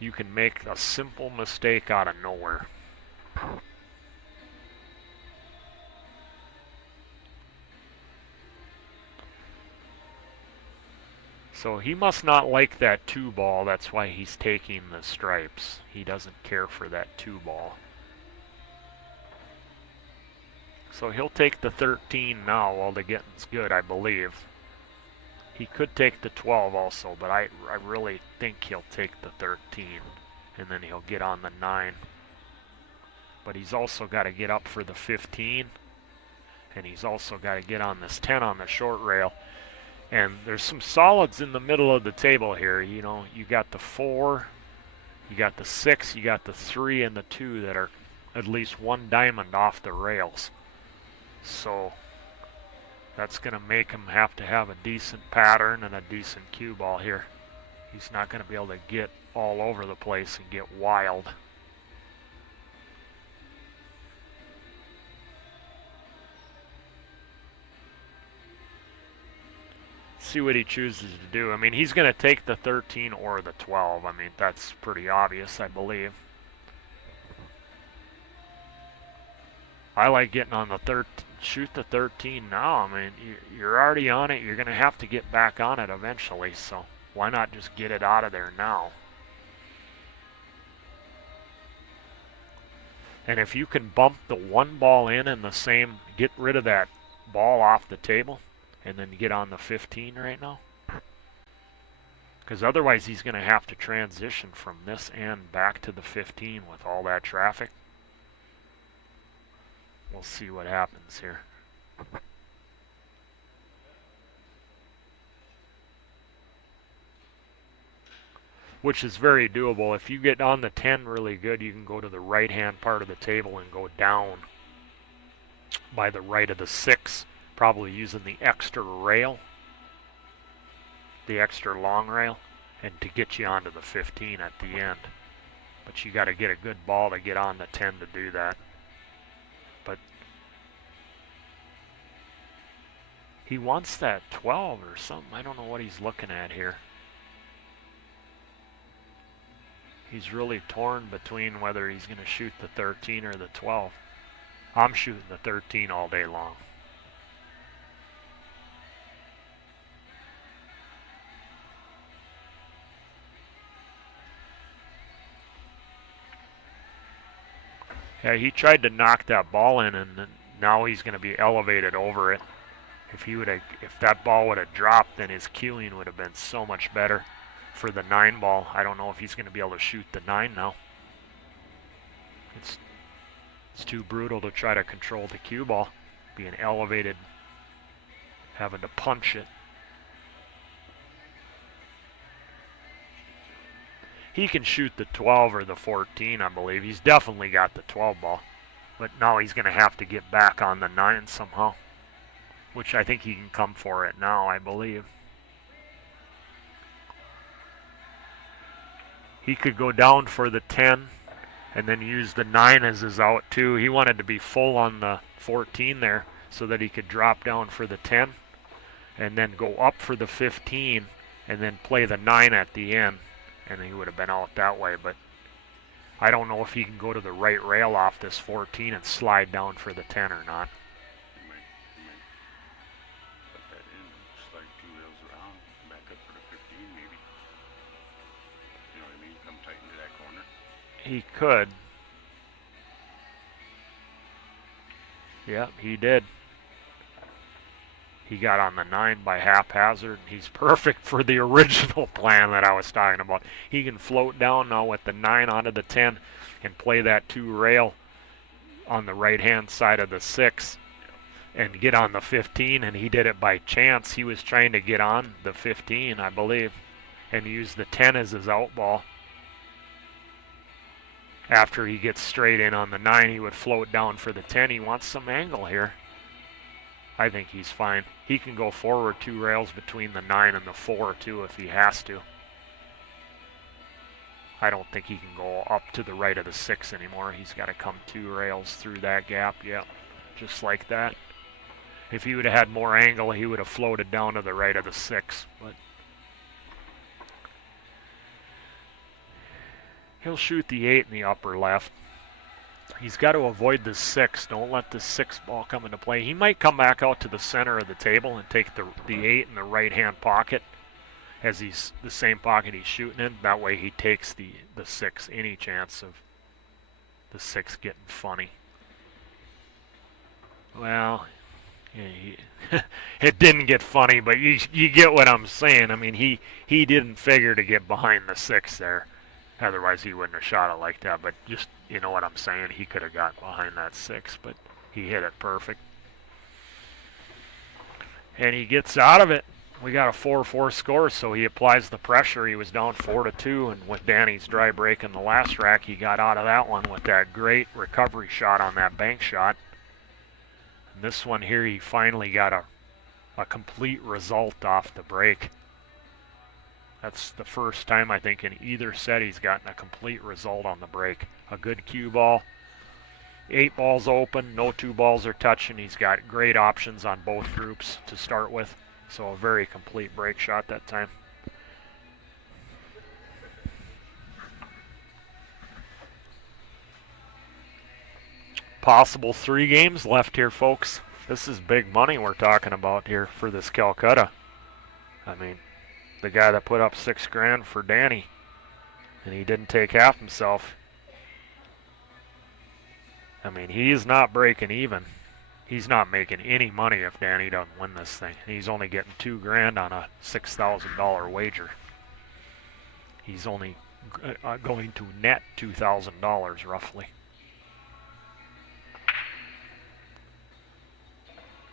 you can make a simple mistake out of nowhere. So he must not like that 2 ball. That's why he's taking the stripes. He doesn't care for that 2 ball. So he'll take the 13 now while the getting's good, I believe. He could take the 12 also, but I really think he'll take the 13, and then he'll get on the 9. But he's also got to get up for the 15, and he's also got to get on this 10 on the short rail. And there's some solids in the middle of the table here. You know, you got the 4, you got the 6, you got the 3, and the 2 that are at least 1 diamond off the rails. So that's going to make him have to have a decent pattern and a decent cue ball here. He's not going to be able to get all over the place and get wild. See what he chooses to do. I mean, he's going to take the 13 or the 12. I mean, that's pretty obvious, I believe. I like getting on the 13. Shoot the 13 now. I mean, you're already on it. You're going to have to get back on it eventually, so why not just get it out of there now? And if you can bump the 1 ball in and the same, get rid of that ball off the table, and then get on the 15 right now. Because otherwise he's going to have to transition from this end back to the 15 with all that traffic. We'll see what happens here. Which is very doable. If you get on the 10 really good, you can go to the right-hand part of the table and go down by the right of the 6, probably using the extra rail, the extra long rail, and to get you onto the 15 at the end. But you got to get a good ball to get on the 10 to do that. But He wants that 12 or something. I don't know what he's looking at here. He's really torn between whether he's going to shoot the 13 or the 12. I'm shooting the 13 all day long. Yeah, he tried to knock that ball in, and now he's going to be elevated over it. If that ball would have dropped, then his cueing would have been so much better for the 9 ball. I don't know if he's going to be able to shoot the 9 now. It's too brutal to try to control the cue ball, being elevated, having to punch it. He can shoot the 12 or the 14, I believe. He's definitely got the 12 ball. But now he's going to have to get back on the 9 somehow, which I think he can come for it now, I believe. He could go down for the 10 and then use the 9 as his out too. He wanted to be full on the 14 there so that he could drop down for the 10 and then go up for the 15 and then play the 9 at the end. And he would have been out that way, but I don't know if he can go to the right rail off this 14 and slide down for the 10 or not. He might put that in and slide 2 rails around, back up for the 15 maybe. You know what I mean? Come tight into that corner. He could. Yeah, he did. He got on the 9 by haphazard. He's perfect for the original plan that I was talking about. He can float down now with the 9 onto the 10 and play that 2 rail on the right-hand side of the 6 and get on the 15, and he did it by chance. He was trying to get on the 15, I believe, and use the 10 as his out ball. After he gets straight in on the 9, he would float down for the 10. He wants some angle here. I think he's fine. He can go forward 2 rails between the 9 and the 4 too if he has to. I don't think he can go up to the right of the 6 anymore. He's got to come 2 rails through that gap. Yep, just like that. If he would have had more angle, he would have floated down to the right of the 6. But he'll shoot the 8 in the upper left. He's got to avoid the 6. Don't let the 6 ball come into play. He might come back out to the center of the table and take the 8 in the right-hand pocket as he's the same pocket he's shooting in. That way he takes the 6, any chance of the 6 getting funny. Well, yeah, it didn't get funny, but you get what I'm saying. I mean, he didn't figure to get behind the 6 there. Otherwise, he wouldn't have shot it like that. But just, you know what I'm saying? He could have got behind that 6, but he hit it perfect. And he gets out of it. We got a 4-4 score, so he applies the pressure. He was down 4-2, and with Danny's dry break in the last rack, he got out of that one with that great recovery shot on that bank shot. And this one here, he finally got a complete result off the break. That's the first time, I think, in either set he's gotten a complete result on the break. A good cue ball. 8 balls open, no 2 balls are touching. He's got great options on both groups to start with. So a very complete break shot that time. Possible 3 games left here, folks. This is big money we're talking about here for this Calcutta. I mean, the guy that put up $6 grand for Danny, and he didn't take half himself. I mean, he's not breaking even. He's not making any money if Danny doesn't win this thing. He's only getting $2 grand on a $6,000 wager. He's only going to net $2,000 roughly.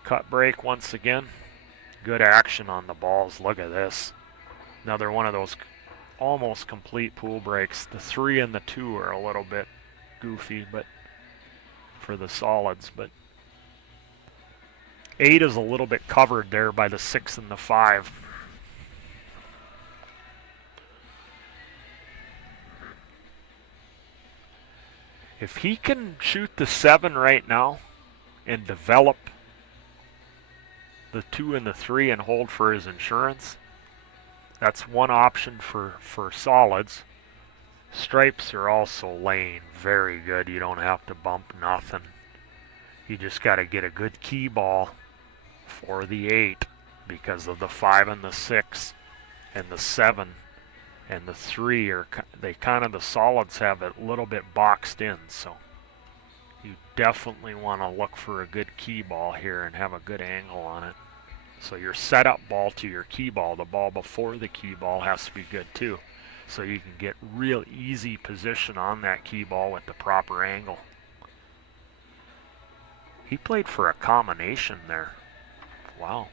Cut break once again. Good action on the balls. Look at this. Another one of those almost complete pool breaks. The 3 and the 2 are a little bit goofy, but for the solids, but 8 is a little bit covered there by the 6 and the 5. If he can shoot the 7 right now and develop the 2 and the 3 and hold for his insurance. That's one option for solids. Stripes are also laying very good. You don't have to bump nothing. You just got to get a good key ball for the 8 because of the 5 and the 6 and the 7 and the 3 are the solids have it a little bit boxed in, so you definitely want to look for a good key ball here and have a good angle on it. So your setup ball to your key ball, the ball before the key ball, has to be good too, so you can get real easy position on that key ball with the proper angle. He played for a combination there. Wow.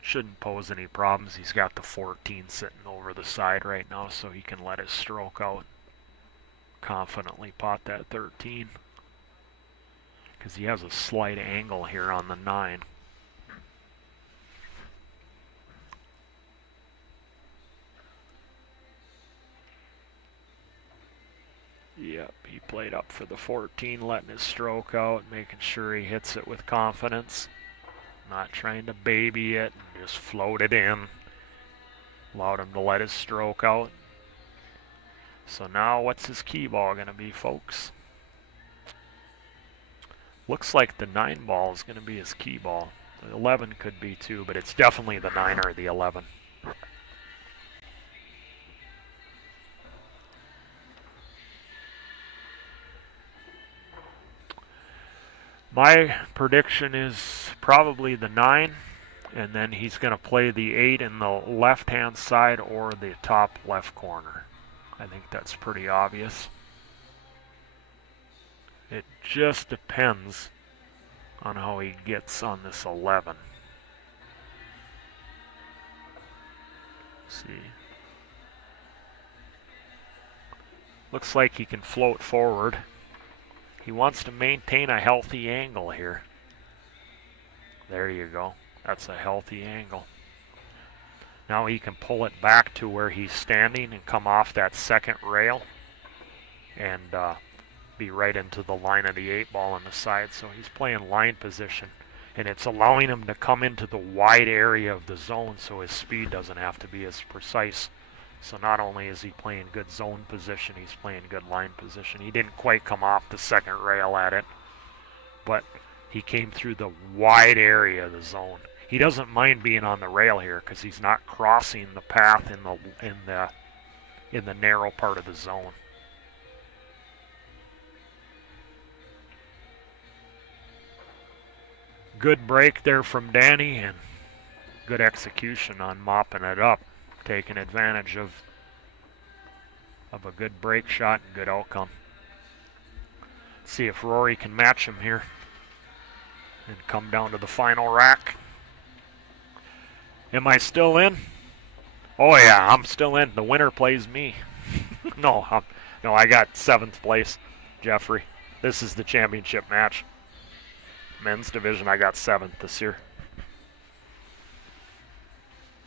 Shouldn't pose any problems. He's got the 14 sitting over the side right now, so he can let his stroke out. Confidently pot that 13. Because he has a slight angle here on the 9. Yep, he played up for the 14, letting his stroke out, making sure he hits it with confidence. Not trying to baby it, just float it in. Allowed him to let his stroke out. So now what's his key ball going to be, folks? Looks like the 9 ball is going to be his key ball. The 11 could be too, but it's definitely the 9 or the 11. My prediction is probably the 9, and then he's going to play the 8 in the left-hand side or the top left corner. I think that's pretty obvious. It just depends on how he gets on this 11. Let's see. Looks like he can float forward. He wants to maintain a healthy angle here. There you go. That's a healthy angle. Now he can pull it back to where he's standing and come off that second rail and be right into the line of the 8 ball on the side. So he's playing line position, and it's allowing him to come into the wide area of the zone so his speed doesn't have to be as precise. So not only is he playing good zone position, he's playing good line position. He didn't quite come off the second rail at it, but he came through the wide area of the zone. He doesn't mind being on the rail here because he's not crossing the path in the narrow part of the zone. Good break there from Danny and good execution on mopping it up, taking advantage of a good break shot and good outcome. Let's see if Rory can match him here and come down to the final rack. Am I still in? Oh yeah, I'm still in. The winner plays me. No, I got 7th place, Jeffrey. This is the championship match. Men's division, I got 7th this year.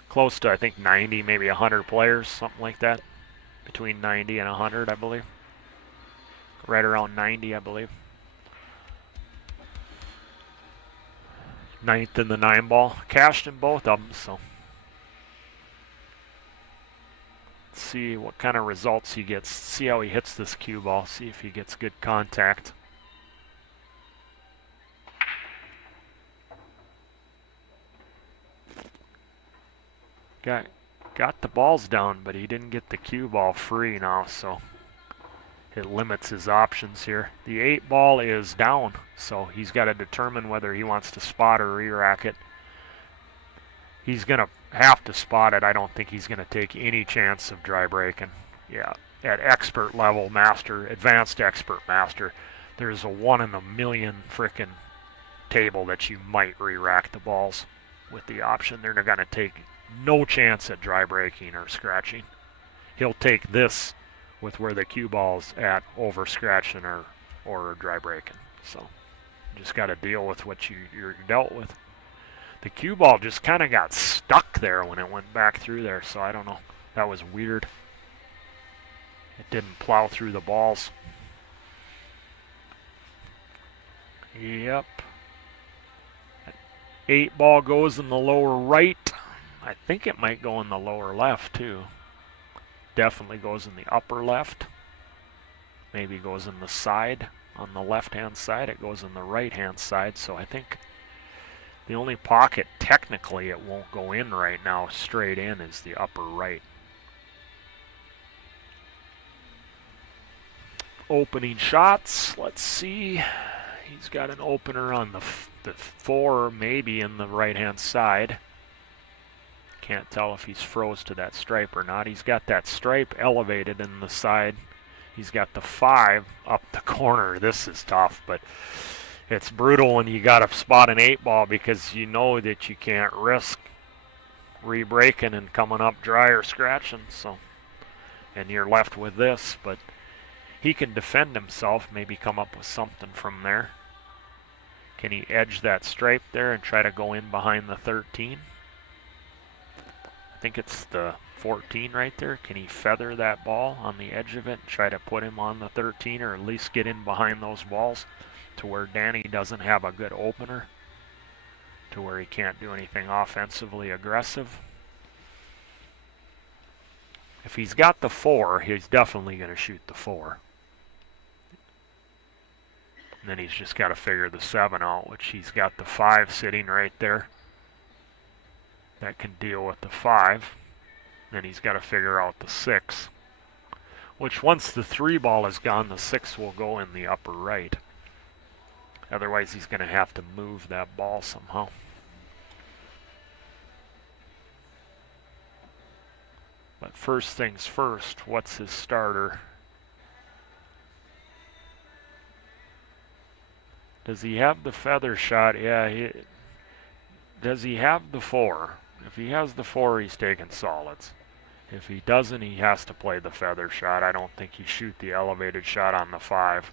Close to, I think, 90, maybe 100 players, something like that. Between 90 and 100, I believe. Right around 90, I believe. 9th in the 9 ball. Cashed in both of them, so. Let's see what kind of results he gets. See how he hits this cue ball. See if he gets good contact. Got the balls down, but he didn't get the cue ball free now, so it limits his options here. The 8 ball is down, so he's got to determine whether he wants to spot or re-rack it. He's going to have to spot it. I don't think he's going to take any chance of dry breaking. Yeah, at expert level master, advanced expert master, there's a 1 in a million frickin' table that you might re-rack the balls with the option. They're going to take no chance at dry breaking or scratching. He'll take this with where the cue ball's at over scratching or dry breaking. So you just got to deal with what you're dealt with. The cue ball just kind of got stuck there when it went back through there, so I don't know. That was weird. It didn't plow through the balls. Yep. 8 ball goes in the lower right. I think it might go in the lower left too. Definitely goes in the upper left. Maybe goes in the side. On the left hand side, it goes in the right hand side. So I think the only pocket technically it won't go in right now straight in is the upper right. Opening shots. Let's see. He's got an opener on the 4, maybe in the right hand side. Can't tell if he's froze to that stripe or not. He's got that stripe elevated in the side. He's got the 5 up the corner. This is tough, but it's brutal when you got to spot an 8 ball because you know that you can't risk re-breaking and coming up dry or scratching. So, and you're left with this, but he can defend himself, maybe come up with something from there. Can he edge that stripe there and try to go in behind the 13? I think it's the 14 right there. Can he feather that ball on the edge of it and try to put him on the 13 or at least get in behind those balls to where Danny doesn't have a good opener, to where he can't do anything offensively aggressive? If he's got the 4, he's definitely going to shoot the 4. And then he's just got to figure the 7 out, which he's got the 5 sitting right there. That can deal with the 5. Then he's got to figure out the 6. Which once the 3 ball is gone, the 6 will go in the upper right. Otherwise he's going to have to move that ball somehow. But first things first, what's his starter? Does he have the feather shot? Yeah. Does he have the 4? If he has the 4, he's taking solids. If he doesn't, he has to play the feather shot. I don't think he shoot the elevated shot on the 5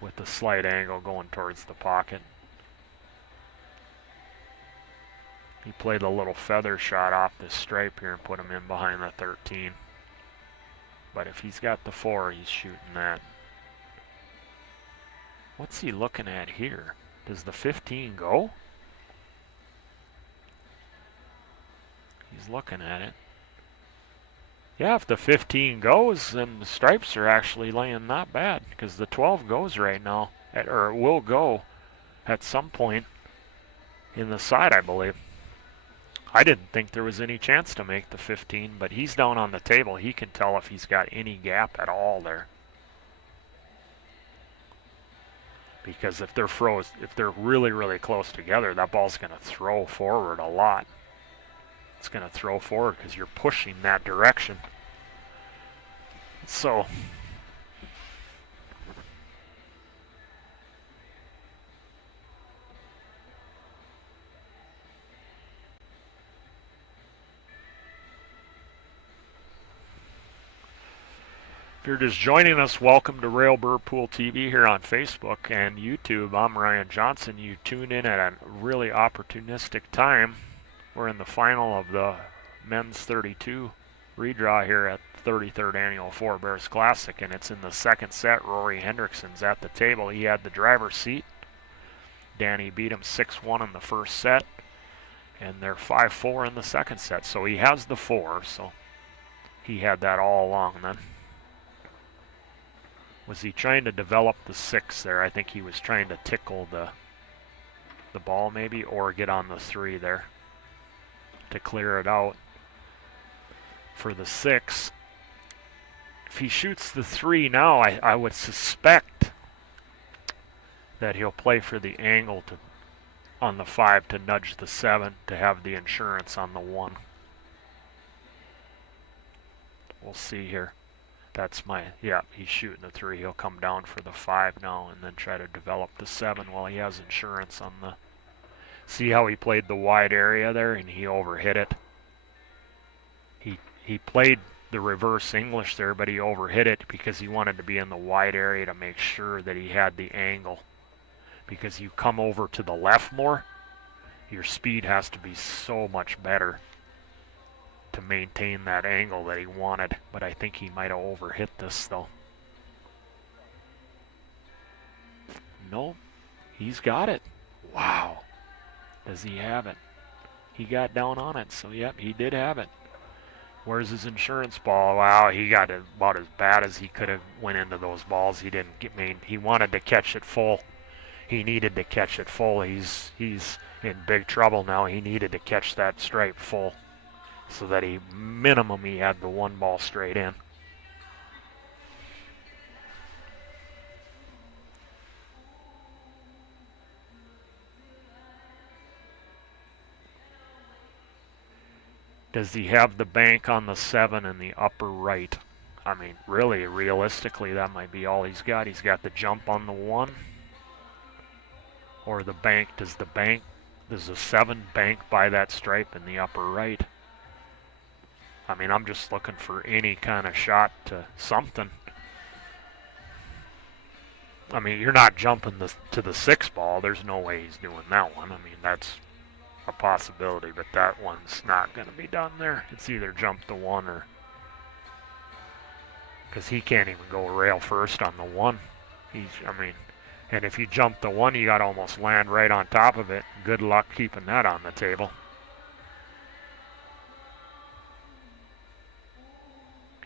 with the slight angle going towards the pocket. He played a little feather shot off this stripe here and put him in behind the 13. But if he's got the 4, he's shooting that. What's he looking at here? Does the 15 go? He's looking at it. Yeah, if the 15 goes, then the stripes are actually laying not bad, because the 12 goes right now, or it will go at some point in the side, I believe. I didn't think there was any chance to make the 15, but he's down on the table. He can tell if he's got any gap at all there. Because if they're froze, if they're really, really close together, that ball's going to throw forward a lot. It's going to throw forward because you're pushing that direction. So if you're just joining us, welcome to Railbird Pool TV here on Facebook and YouTube. I'm Ryan Johnson. You tune in at a really opportunistic time. We're in the final of the men's 32 redraw here at the 33rd annual Four Bears Classic, and it's in the second set. Rory Hendrickson's at the table. He had the driver's seat. Danny beat him 6-1 in the first set, and they're 5-4 in the second set. So he has the 4, so he had that all along then. Was he trying to develop the 6 there? I think he was trying to tickle the ball maybe, or get on the 3 there to clear it out for the 6. If he shoots the 3 now, I would suspect that he'll play for the angle to on the 5 to nudge the 7 to have the insurance on the 1. We'll see here. That's my, yeah, he's shooting the 3. He'll come down for the 5 now and then try to develop the 7 while he has insurance on the. See how he played the wide area there and he overhit it? He played the reverse English there, but he overhit it because he wanted to be in the wide area to make sure that he had the angle. Because you come over to the left more, your speed has to be so much better to maintain that angle that he wanted. But I think he might have overhit this though. No, he's got it. Wow. Does he have it? He got down on it, so yep, he did have it. Where's his insurance ball? Wow, he got it about as bad as he could have went into those balls. He didn't get me. He wanted to catch it full. He needed to catch it full. He's in big trouble now. He needed to catch that stripe full so that he had the one ball straight in. Does he have the bank on the 7 in the upper right? I mean, really, realistically, that might be all he's got. He's got the jump on the 1. Or the bank. Does the 7 bank by that stripe in the upper right? I mean, I'm just looking for any kind of shot to something. I mean, you're not jumping to the 6 ball. There's no way he's doing that one. I mean, that's a possibility, but that one's not going to be done there. It's either jump the 1 or... Because he can't even go rail first on the 1. And if you jump the 1, you got to almost land right on top of it. Good luck keeping that on the table.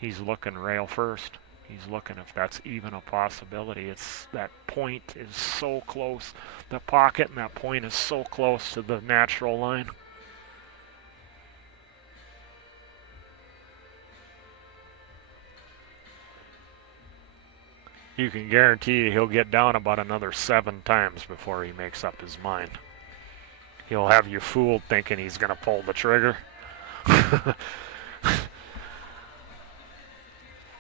He's looking rail first. He's looking if that's even a possibility. That point is so close. The pocket and that point is so close to the natural line. You can guarantee he'll get down about another 7 times before he makes up his mind. He'll have you fooled thinking he's going to pull the trigger.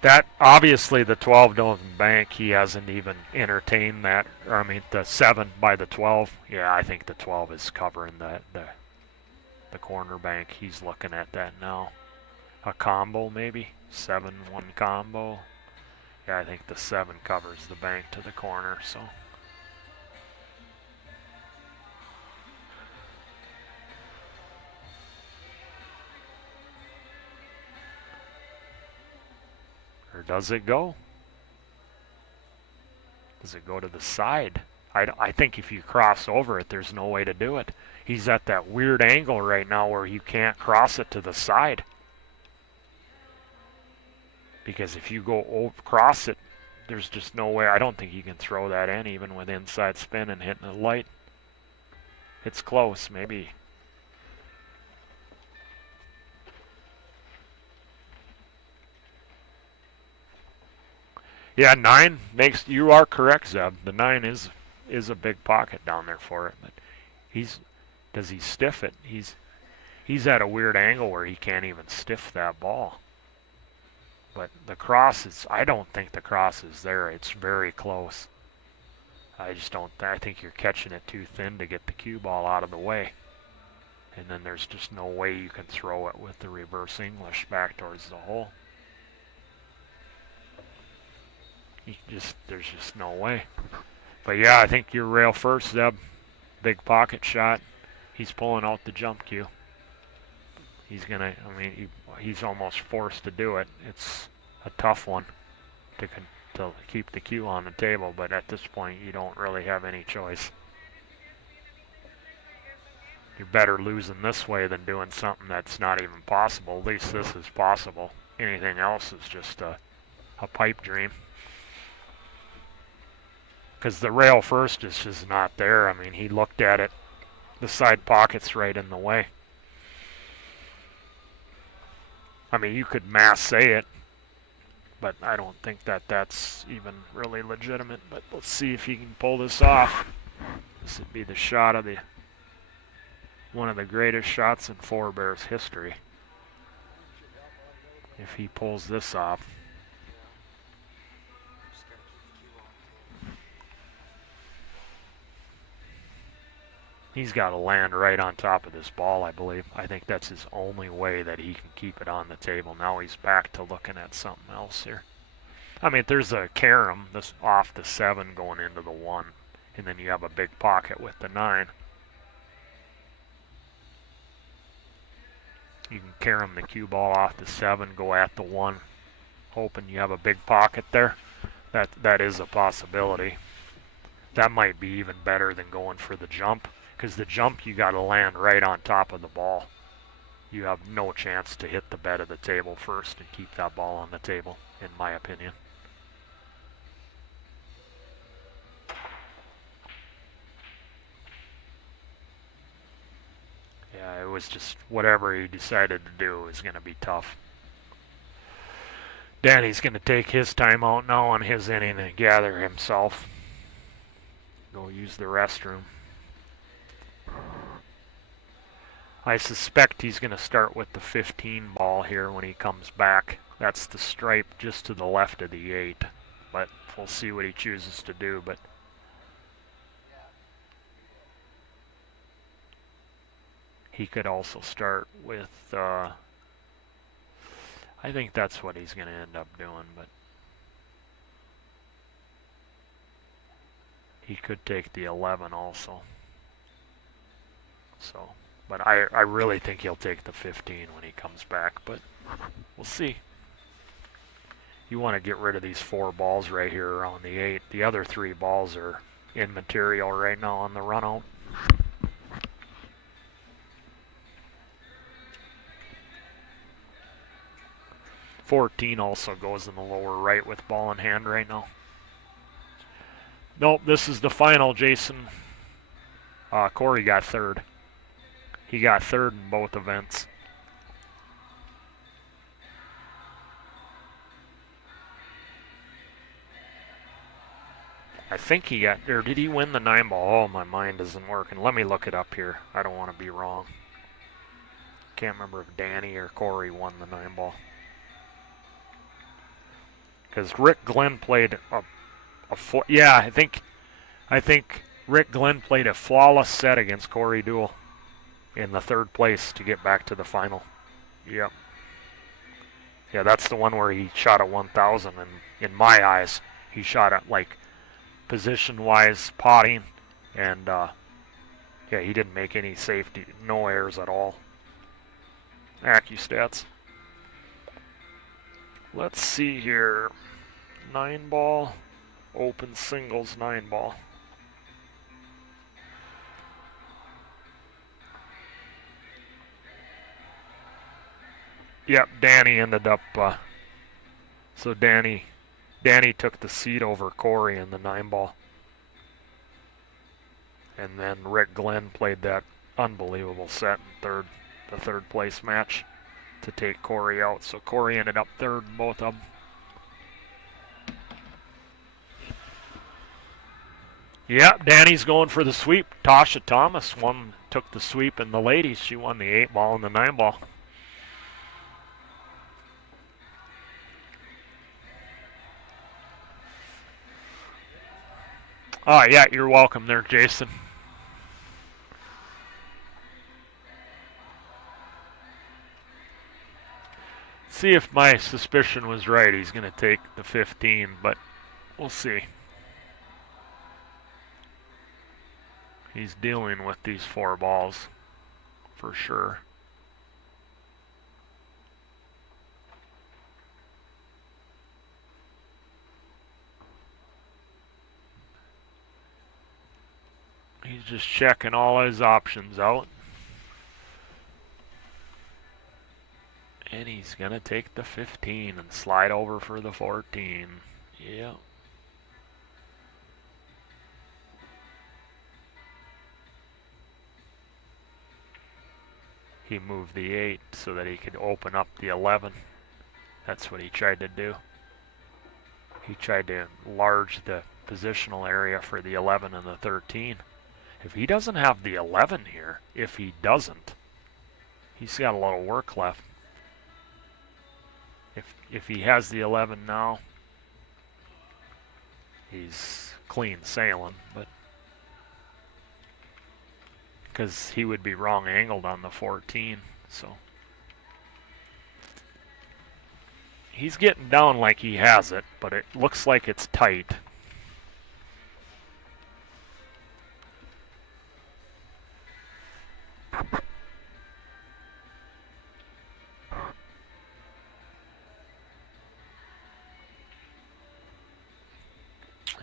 That, obviously, the 12 don't bank. He hasn't even entertained that. Or, I mean, the 7 by the 12. Yeah, I think the 12 is covering the corner bank. He's looking at that now. A combo, maybe? 7-1 combo. Yeah, I think the 7 covers the bank to the corner, so... Or does it go? Does it go to the side? I think if you cross over it, there's no way to do it. He's at that weird angle right now where you can't cross it to the side. Because if you go across it, there's just no way. I don't think you can throw that in even with inside spin and hitting the light. It's close, maybe. Yeah, 9 makes, you are correct, Zeb. The 9 is a big pocket down there for it, but does he stiff it? He's at a weird angle where he can't even stiff that ball. But the cross is, I don't think the cross is there. It's very close. I just don't, I think you're catching it too thin to get the cue ball out of the way. And then there's just no way you can throw it with the reverse English back towards the hole. There's just no way. But yeah, I think you're rail first, Zeb. Big pocket shot. He's pulling out the jump cue. He's gonna, I mean, he's almost forced to do it. It's a tough one to keep the cue on the table, but at this point, you don't really have any choice. You're better losing this way than doing something that's not even possible. At least this is possible. Anything else is just a pipe dream. Because the rail first is just not there. I mean, he looked at it. The side pocket's right in the way. I mean, you could mass say it, but I don't think that's even really legitimate. But let's see if he can pull this off. This would be the shot of one of the greatest shots in Forebears history. If he pulls this off. He's got to land right on top of this ball, I believe. I think that's his only way that he can keep it on the table. Now he's back to looking at something else here. I mean, if there's a carom this off the 7 going into the 1, and then you have a big pocket with the 9. You can carom the cue ball off the 7, go at the 1, hoping you have a big pocket there. That is a possibility. That might be even better than going for the jump. because the jump you got to land right on top of the ball. You have no chance to hit the bed of the table first and keep that ball on the table, in my opinion. Yeah, it was just whatever he decided to do was going to be tough. Danny's going to take his time out now on his inning and gather himself. Go use the restroom. I suspect he's going to start with the 15 ball here when he comes back. That's the stripe just to the left of the 8. But we'll see what he chooses to do. But he could also start with, I think that's what he's going to end up doing. But he could take the 11 also. So, but I really think he'll take the 15 when he comes back. But we'll see. You want to get rid of these 4 balls right here around the 8. The other 3 balls are immaterial right now on the run out. .14 also goes in the lower right with ball in hand right now. Nope, this is the final, Jason. Corey got 3rd. He got 3rd in both events. I think he got, or did he win the 9 ball? Oh, my mind isn't working. Let me look it up here. I don't want to be wrong. Can't remember if Danny or Corey won the 9 ball. Because Rick Glenn played yeah, I think Rick Glenn played a flawless set against Corey Duell in the 3rd place to get back to the final. Yep. Yeah, that's the one where he shot at 1,000, and in my eyes, he shot at like position-wise potting, and yeah, he didn't make any safety, no errors at all. AccuStats. Let's see here. 9 ball, open singles 9 ball. Yep, Danny ended up, so Danny took the seat over Corey in the 9 ball. And then Rick Glenn played that unbelievable set in the 3rd place match to take Corey out. So Corey ended up 3rd in both of them. Yeah, Danny's going for the sweep. Tasha Thomas took the sweep in the ladies. She won the 8 ball and the 9 ball. Oh, yeah, you're welcome there, Jason. See if my suspicion was right. He's going to take the 15, but we'll see. He's dealing with these 4 balls for sure. He's just checking all his options out. And he's going to take the 15 and slide over for the 14. Yeah. He moved the 8 so that he could open up the 11. That's what he tried to do. He tried to enlarge the positional area for the 11 and the 13. If he doesn't have the 11 here, if he doesn't, he's got a little work left. If he has the 11 now, he's clean sailing, but because he would be wrong angled on the 14, so he's getting down like he has it, but it looks like it's tight.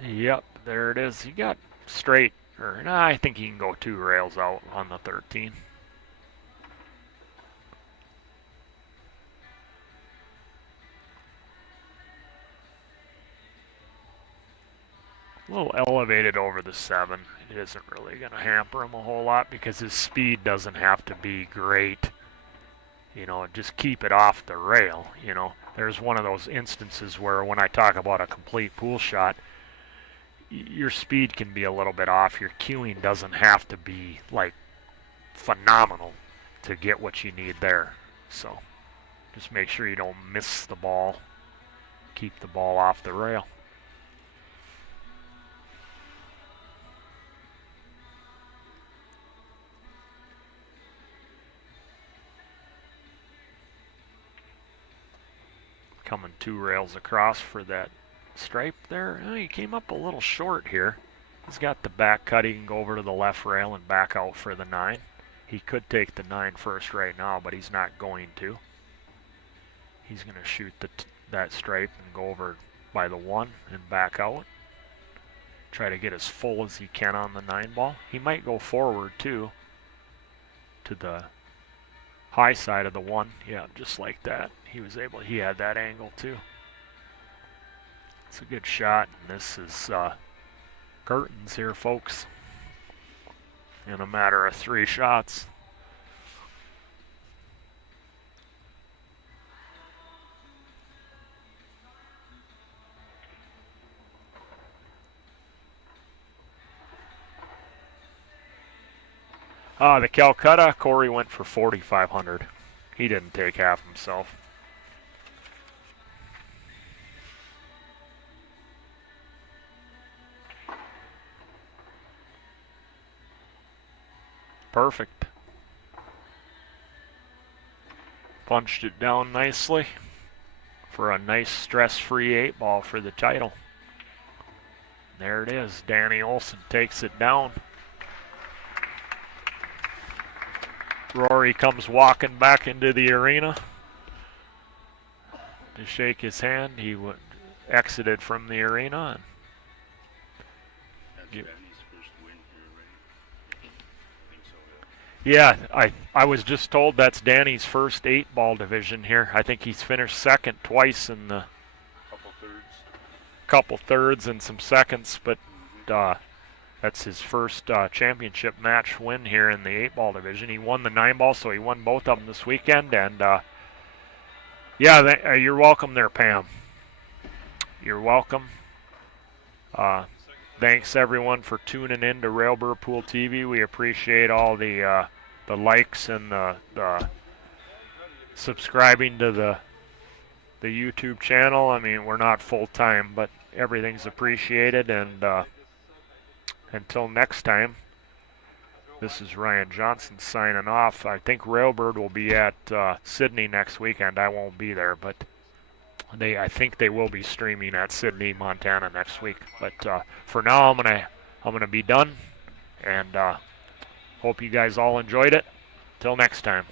Yep, there it is. He got straight Or, nah, I think he can go 2 rails out on the 13. A little elevated over the 7. It isn't really going to hamper him a whole lot because his speed doesn't have to be great. You know, just keep it off the rail, you know. There's one of those instances where when I talk about a complete pool shot, your speed can be a little bit off. Your cueing doesn't have to be, like, phenomenal to get what you need there. So just make sure you don't miss the ball. Keep the ball off the rail. Coming 2 rails across for that stripe there. Oh, he came up a little short here. He's got the back cut. He can go over to the left rail and back out for the 9. He could take the 9 first right now, but he's not going to. He's going to shoot that stripe and go over by the 1 and back out. Try to get as full as he can on the 9 ball. He might go forward too to the high side of the 1. Yeah, just like that. He had that angle too. It's a good shot, and this is curtains here, folks, in a matter of 3 shots. The Calcutta, Corey went for 4,500. He didn't take half himself. Perfect. Punched it down nicely for a nice stress-free 8 ball for the title. There it is. Danny Olson takes it down. Rory comes walking back into the arena to shake his hand. He exited from the arena. That's Danny's first win here, right? I think so, yeah. Yeah, I was just told that's Danny's first 8-ball division here. I think he's finished second twice in the couple thirds and some seconds, but that's his first championship match win here in the 8-ball division. He won the 9-ball, so he won both of them this weekend. And yeah, you're welcome there, Pam. You're welcome. Thanks everyone for tuning in to Railbird Pool TV. We appreciate all the likes and the subscribing to the YouTube channel. I mean, we're not full time, but everything's appreciated. And until next time, this is Ryan Johnson signing off. I think Railbird will be at Sydney next weekend. I won't be there, but I think they will be streaming at Sydney, Montana next week. But for now, I'm gonna be done, and hope you guys all enjoyed it. Till next time.